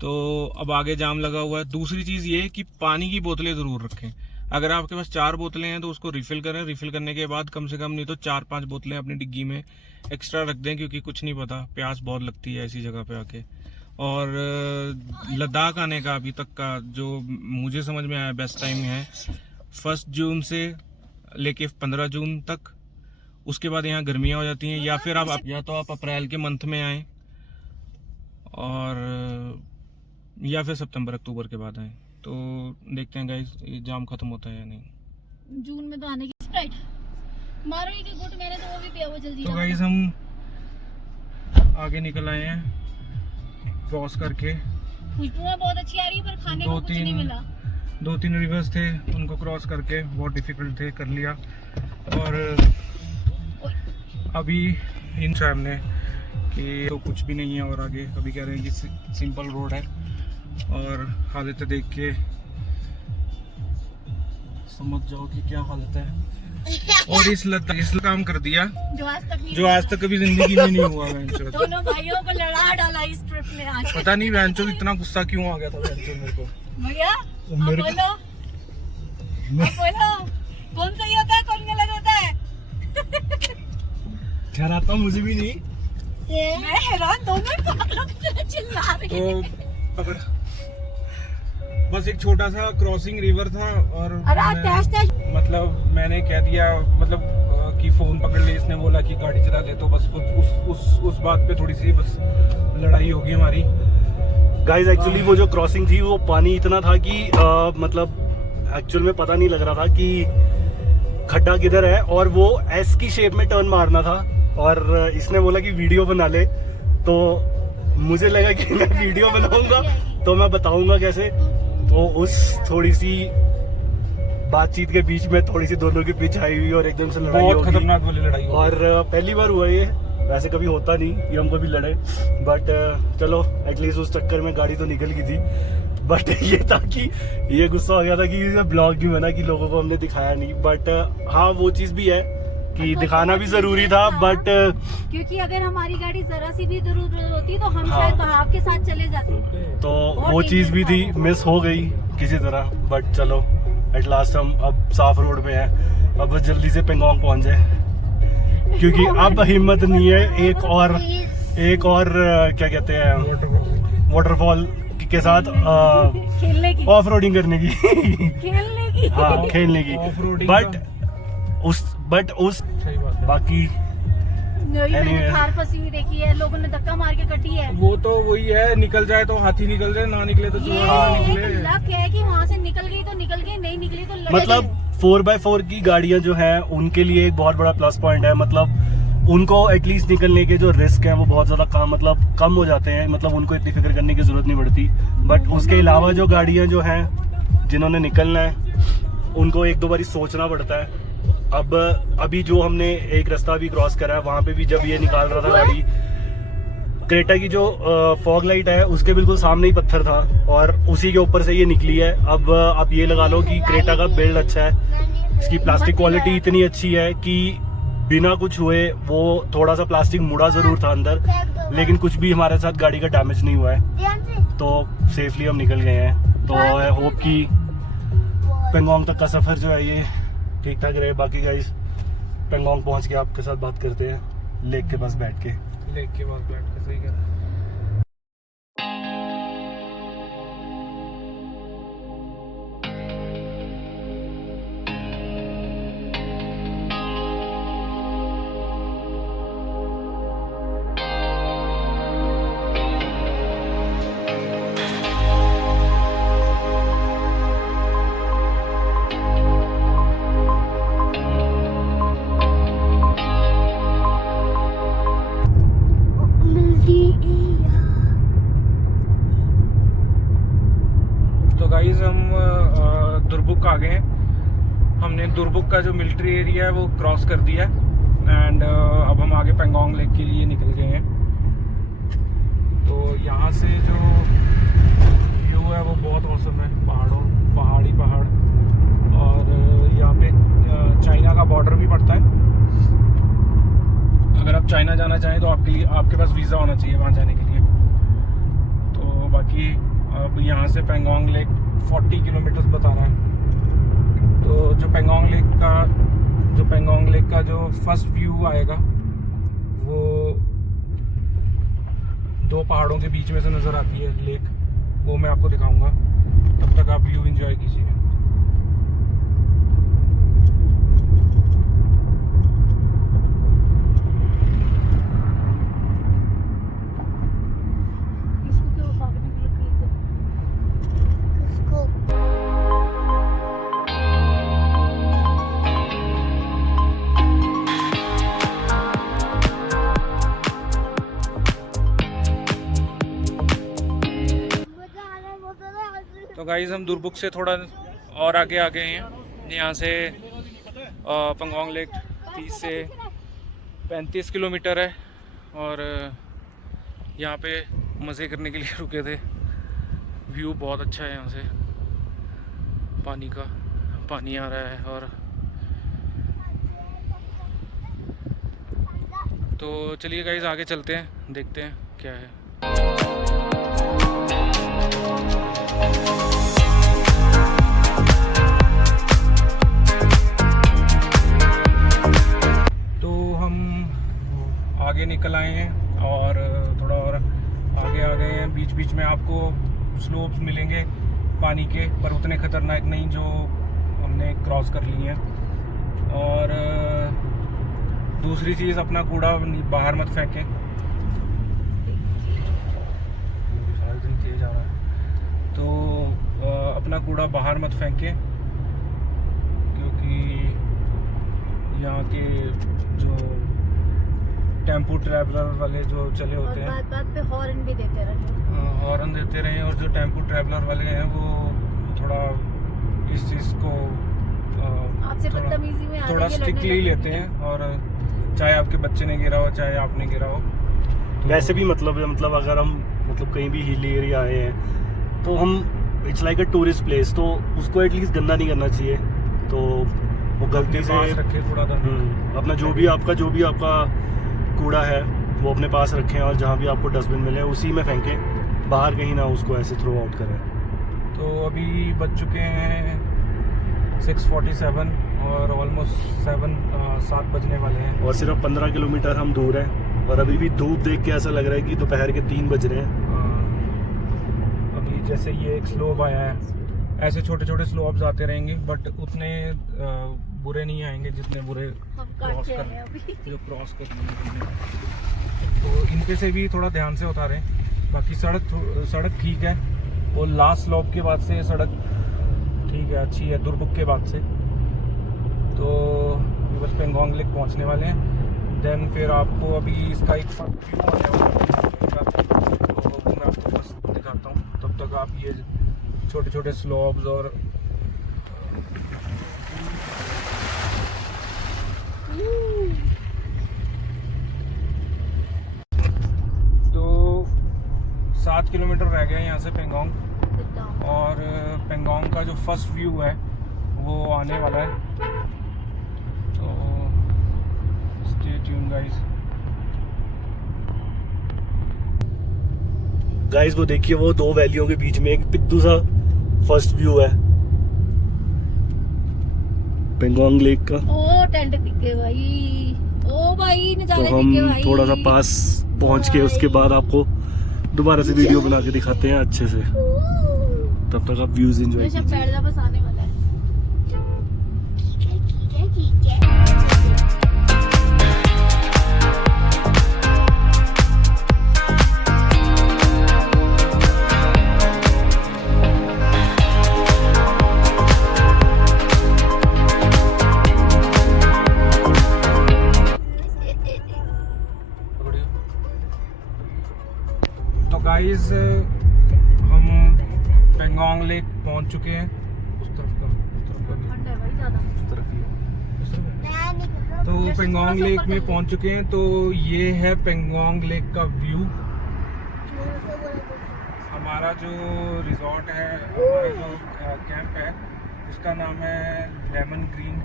तो अब आगे जाम लगा हुआ है। दूसरी चीज़ ये कि पानी की बोतलें ज़रूर रखें। अगर आपके पास 4 बोतलें हैं तो उसको रिफ़िल करें। रिफ़िल करने के बाद कम से कम नहीं तो 4-5 बोतलें अपनी डिग्गी में एक्स्ट्रा रख दें, क्योंकि कुछ नहीं पता, प्यास बहुत लगती है ऐसी जगह पे आके। और लद्दाख आने का अभी तक का जो मुझे समझ में आया बेस्ट टाइम है 1 जून से लेके 15 जून तक। उसके बाद यहाँ गर्मियाँ हो जाती हैं, या फिर आप अप्रैल के मंथ में आएँ और या फिर सितंबर अक्टूबर के बाद आएँ। तो देखते हैं गाइस ये जाम खत्म होता है या नहीं। जून में तो आने की स्प्राइट मारो ही गुट, मैंने तो वो भी पिया हुआ जल्दी। तो गाइस हम आगे निकल आए हैं क्रॉस करके। खुशबू बहुत अच्छी आ रही है पर खाने को कुछ नहीं मिला। 2-3 रिवर्स थे, उनको क्रॉस करके बहुत डिफिकल्ट थे, कर लिया। और अभी इन सामने कि तो कुछ भी नहीं है और आगे अभी कह रहे हैं कि सिंपल रोड है और हालत देख के समझ जाओ कि क्या हालत है। और इस काम कर दिया जो आज तक कभी जिंदगी में नहीं हुआ। दोनों भाइयों को लड़ा डाला इस ट्रिप में आज। पता नहीं वेंचो इतना गुस्सा क्यों आ गया था वेंचो मेरे को। भैया बोलो कौन सही होता है कौन गलत होता है? खैर आता मुझे भी नहीं, मैं हैरान, दोनों चिल्ला रहे तो पकड़। बस एक छोटा सा क्रॉसिंग रिवर था और मतलब मैंने कह दिया मतलब कि फोन पकड़ ले, इसने बोला कि गाड़ी चला ले, तो बस उस बात पे थोड़ी सी बस लड़ाई होगी हमारी। गाइस एक्चुअली वो जो क्रॉसिंग थी वो पानी इतना था कि मतलब एक्चुअल में पता नहीं लग रहा था कि खड्डा किधर है, और वो एस की शेप में टर्न मारना था और इसने बोला कि वीडियो बना ले, तो मुझे लगा कि मैं वीडियो बनाऊंगा तो मैं बताऊंगा कैसे। तो उस थोड़ी सी बातचीत के बीच में थोड़ी सी दोनों की पिच आई हुई और एकदम से लड़ाई बहुत खतरनाक वाली लड़ाई हुई। और पहली बार हुआ ये, वैसे कभी होता नहीं ये हम कभी लड़े, बट चलो एटलीस्ट उस चक्कर में गाड़ी तो निकल गई थी। बट ये था कि ये गुस्सा हो गया था कि ब्लॉग नहीं बना, कि लोगों को हमने दिखाया नहीं। बट हाँ वो चीज़ भी है कि दिखाना भी जरूरी था, बट क्योंकि अगर हमारी गाड़ी जरा सी भी जरूरत होती तो हम शायद बहाव के साथ चले जाते। तो वो चीज़ भी थी, मिस हो गई किसी तरह। बट चलो एट लास्ट हम अब साफ रोड पे हैं, अब जल्दी से पेंगोंग पहुंच जाए, क्योंकि अब हिम्मत नहीं है एक और क्या कहते हैं वाटरफॉल के साथ खेलने की, ऑफ रोडिंग करने की खेलने की, हाँ खेलने की। बट उस बाकी मैंने थार फंसी हुई देखी है, लोगों ने धक्का मार के कटी है। वो तो वही है, निकल जाए तो हाथी निकल जाए, ना निकले तो चूहा ना निकले। लक है कि वहाँ से निकल गई तो निकल गई, नहीं निकली तो लड़ मतलब 4x4 की गाड़ियां जो हैं उनके लिए एक बहुत बड़ा प्लस पॉइंट है। मतलब उनको एटलीस्ट निकलने के जो रिस्क हैं वो बहुत ज्यादा कम हो जाते हैं, मतलब उनको इतनी फिक्र करने की जरूरत नहीं पड़ती। बट उसके अलावा जो गाड़ियां जो हैं जिन्होंने निकलना है उनको एक दो बारी सोचना पड़ता है। अब अभी जो हमने एक रास्ता भी क्रॉस करा है, वहां पे भी जब ये निकाल रहा था गाड़ी, क्रेटा की जो फॉग लाइट है उसके बिल्कुल सामने ही पत्थर था और उसी के ऊपर से ये निकली है। अब आप ये लगा लो कि क्रेटा का बिल्ड अच्छा है, इसकी प्लास्टिक क्वालिटी इतनी अच्छी है कि बिना कुछ हुए, वो थोड़ा सा प्लास्टिक मुड़ा जरूर था अंदर, लेकिन कुछ भी हमारे साथ गाड़ी का डैमेज नहीं हुआ है, तो सेफली हम निकल गए हैं। तो आई होप कि पेंगोंग तक का सफर जो है ये ठीक ठाक रहे। बाकी गाइस पेंगोंग पहुंच के आपके साथ बात करते हैं लेक के पास बैठ के। सही कर। गाइस हम दुरबुक आ गए हैं। हमने दुरबुक का जो मिलिट्री एरिया है वो क्रॉस कर दिया है एंड अब हम आगे पेंगोंग लेक के लिए निकल गए हैं। तो यहाँ से जो व्यू है वो बहुत औसम है, पहाड़ी पहाड़, और यहाँ पे चाइना का बॉर्डर भी पड़ता है। अगर आप चाइना जाना चाहें तो आपके पास वीज़ा होना चाहिए वहाँ जाने के लिए। तो बाकी अब यहाँ से पेंगोंग लेक 40 किलोमीटर बता रहा है। तो जो पेंगोंग लेक का जो फर्स्ट व्यू आएगा वो दो पहाड़ों के बीच में से नज़र आती है लेक, वो मैं आपको दिखाऊंगा। तब तक आप व्यू एंजॉय कीजिए। इसको क्यों भागने की लगी तो इसको तो गाइस हम दुरबुक से थोड़ा और आगे आ गए हैं। यहाँ से पंगोंग लेक 30 से 35 किलोमीटर है और यहाँ पे मज़े करने के लिए रुके थे। व्यू बहुत अच्छा है यहाँ से, पानी का, पानी आ रहा है। और तो चलिए गाइस आगे चलते हैं, देखते हैं क्या है। आगे निकल आए हैं और थोड़ा और आगे आ गए हैं। बीच बीच में आपको स्लोप्स मिलेंगे पानी के, पर उतने ख़तरनाक नहीं जो हमने क्रॉस कर ली हैं। और दूसरी चीज़, अपना कूड़ा बाहर मत फेंकें। सारा दिन तेज आ रहा है, तो अपना कूड़ा बाहर मत फेंकें, क्योंकि यहाँ के जो टेम्पो ट्रैवलर वाले जो चले होते हैं, बात पे हॉर्न भी देते रहे, हॉर्न देते रहे। और जो टेम्पो ट्रैवलर वाले हैं वो थोड़ा इस चीज़ को आपसे बदतमीजी में थोड़ा स्ट्रिक्टली लेते हैं। और चाहे आपके बच्चे ने गिरा हो, चाहे आपने गिरा हो, तो वैसे भी मतलब अगर हम कहीं भी हिली एरिया आए हैं तो हम, it's like a tourist place, तो उसको एटलीस्ट गंदा नहीं करना चाहिए। तो वो गलती से रखे कूड़ादान, अपना जो भी आपका कूड़ा है वो अपने पास रखें, और जहाँ भी आपको डस्टबिन मिले उसी में फेंकें, बाहर कहीं ना उसको ऐसे थ्रो आउट करें। तो अभी बज चुके हैं 6:47 और ऑलमोस्ट 7 बजने वाले हैं और सिर्फ 15 किलोमीटर हम दूर हैं, और अभी भी धूप देख के ऐसा लग रहा है कि दोपहर के 3 बज रहे हैं। अभी जैसे ये एक स्लोप आया है, ऐसे छोटे छोटे स्लोप्स आते रहेंगे, बट उतने बुरे नहीं आएंगे जितने बुरे क्रॉस कर तो इनके से भी थोड़ा ध्यान से उतारें। बाकी सड़क ठीक है, वो लास्ट स्लोप के बाद से सड़क ठीक है, अच्छी है दुरबुक के बाद से। तो अभी बस पेंगोंग लेक पहुंचने वाले हैं। देन फिर आपको अभी इसका एक व्यू आने वाला है, तो वो मैं आपको बस दिखाता हूँ। तब तक आप ये छोटे छोटे स्लोप्स और तो 7 किलोमीटर रह गए यहाँ से पेंगोंग, और पेंगोंग का जो फर्स्ट व्यू है वो आने वाला है। तो स्टे ट्यून गाइस वो देखिए, वो दो वैलियों के बीच में एक पिद्दू सा फर्स्ट व्यू है पेंगोंग लेक का। ओ टेंट दिख गए भाई, ओ भाई तो नजारे हम दिख गए भाई। थोड़ा सा पास पहुंच के उसके बाद आपको दोबारा से वीडियो बना के दिखाते हैं अच्छे से। तब तक आप व्यूज एंजॉय कीजिए। पैर बस आने वाला है। तो गाइस हम पेंगोंग लेक पहुंच चुके हैं। उस तरफ का ठंड है भाई ज्यादा। उस तरफ ही है, उस तरफ है। तो पेंगोंग लेक में पहुंच चुके हैं। तो ये है पेंगोंग लेक का व्यू। हमारा जो रिजॉर्ट है, हमारा जो कैंप है, उसका नाम है लेमन ग्रीन।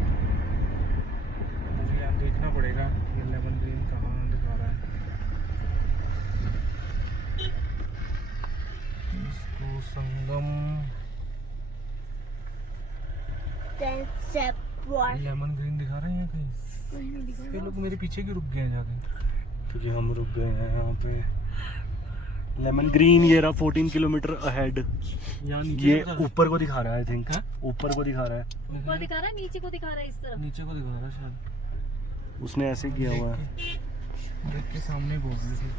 मुझे यहाँ देखना पड़ेगा ये लेमन ग्रीन कहाँ दिखा रहा है। इसको संगम लेमन ग्रीन दिखा रहे हैं यहाँ कहीं। ये लोग मेरे पीछे क्यों रुक गए हैं जाके? क्योंकि हम रुक गए हैं यहाँ पे लेमन ग्रीन ये रहा 14 किलोमीटर अहेड। यहाँ ये ऊपर को दिखा रहा है आई थिंक, ऊपर को दिखा रहा है, ऊपर दिखा रहा है, नीचे को दिखा रहा है, इस तरफ नीचे को दिखा रहा है शायद। उसने ऐसे किया हुआ है। देख के सामने बोल रही थी।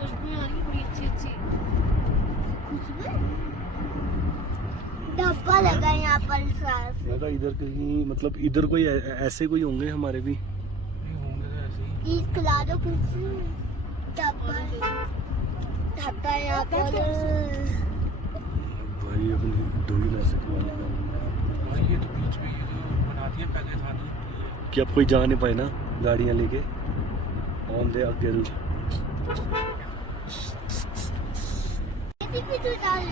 खुशबू आ रही बड़ी अच्छी अच्छी। डब्बा लगा यहाँ पर साथ। लगा इधर कहीं, मतलब इधर कोई ऐसे कोई होंगे हमारे भी। ये होंगे तो ऐसे ही। चीज खिला दो कुछ। डब्बा डब्बा यहाँ पर। भाई अपनी दो ही ना सके वाले भाई ये तो बीच में ये जो बना दिया पैकेज खाने कि अब कोई जा नहीं पाए ना गाड़ियाँ लेके ऑन दे आगे रूट। ये भी तो डाल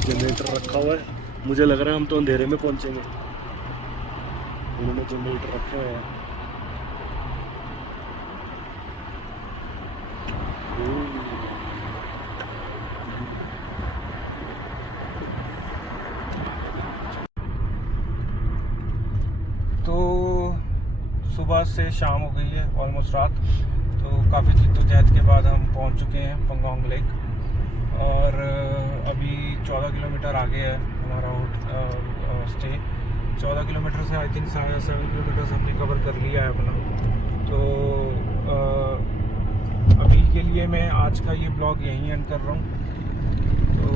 जनरेटर रखा हुआ है, मुझे लग रहा है हम तो अंधेरे में पहुंचेंगे। उन्होंने जनरेटर रखे हुए हैं। तो सुबह से शाम हो गई है, ऑलमोस्ट रात। तो काफ़ी जद्दोजहद के बाद हम पहुंच चुके हैं पंगोंग लेक। और अभी 14 किलोमीटर आगे है हमारा स्टे। 14 किलोमीटर से आई थिंक 7 किलोमीटर हमने कवर कर लिया है अपना। तो अभी के लिए मैं आज का ये ब्लॉग यहीं एंड कर रहा हूँ। तो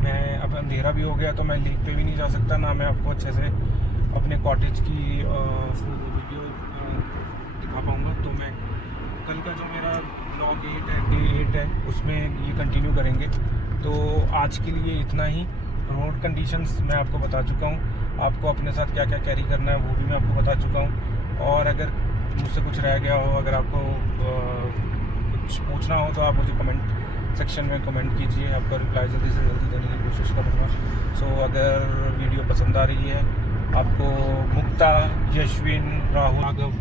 मैं अब अंधेरा भी हो गया तो मैं लेक पे भी नहीं जा सकता, ना मैं आपको अच्छे से अपने कॉटेज की वीडियो दिखा पाऊँगा। तो मैं कल का जो मेरा ब्लॉग 8 है, डे 8 है, उसमें ये कंटिन्यू करेंगे। तो आज के लिए इतना ही। रोड कंडीशंस मैं आपको बता चुका हूँ, आपको अपने साथ क्या क्या कैरी करना है वो भी मैं आपको बता चुका हूँ। और अगर मुझसे कुछ रह गया हो, अगर आपको कुछ पूछना हो तो आप मुझे कमेंट सेक्शन में कमेंट कीजिए, आपका रिप्लाई जल्दी से जल्दी देने की कोशिश करूँगा। सो अगर वीडियो पसंद आ रही है आपको, मुक्ता, यशविन, राहुल, राघव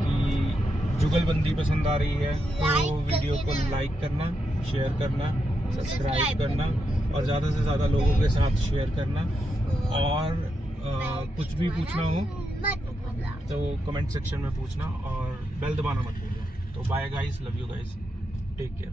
की जुगलबंदी पसंद आ रही है तो वीडियो को लाइक करना, शेयर करना, सब्सक्राइब करना और ज़्यादा से ज़्यादा लोगों के साथ शेयर करना। और कुछ भी पूछना हो तो कमेंट सेक्शन में पूछना और बेल दबाना मत भूलिए। तो bye guys, love you guys, take care.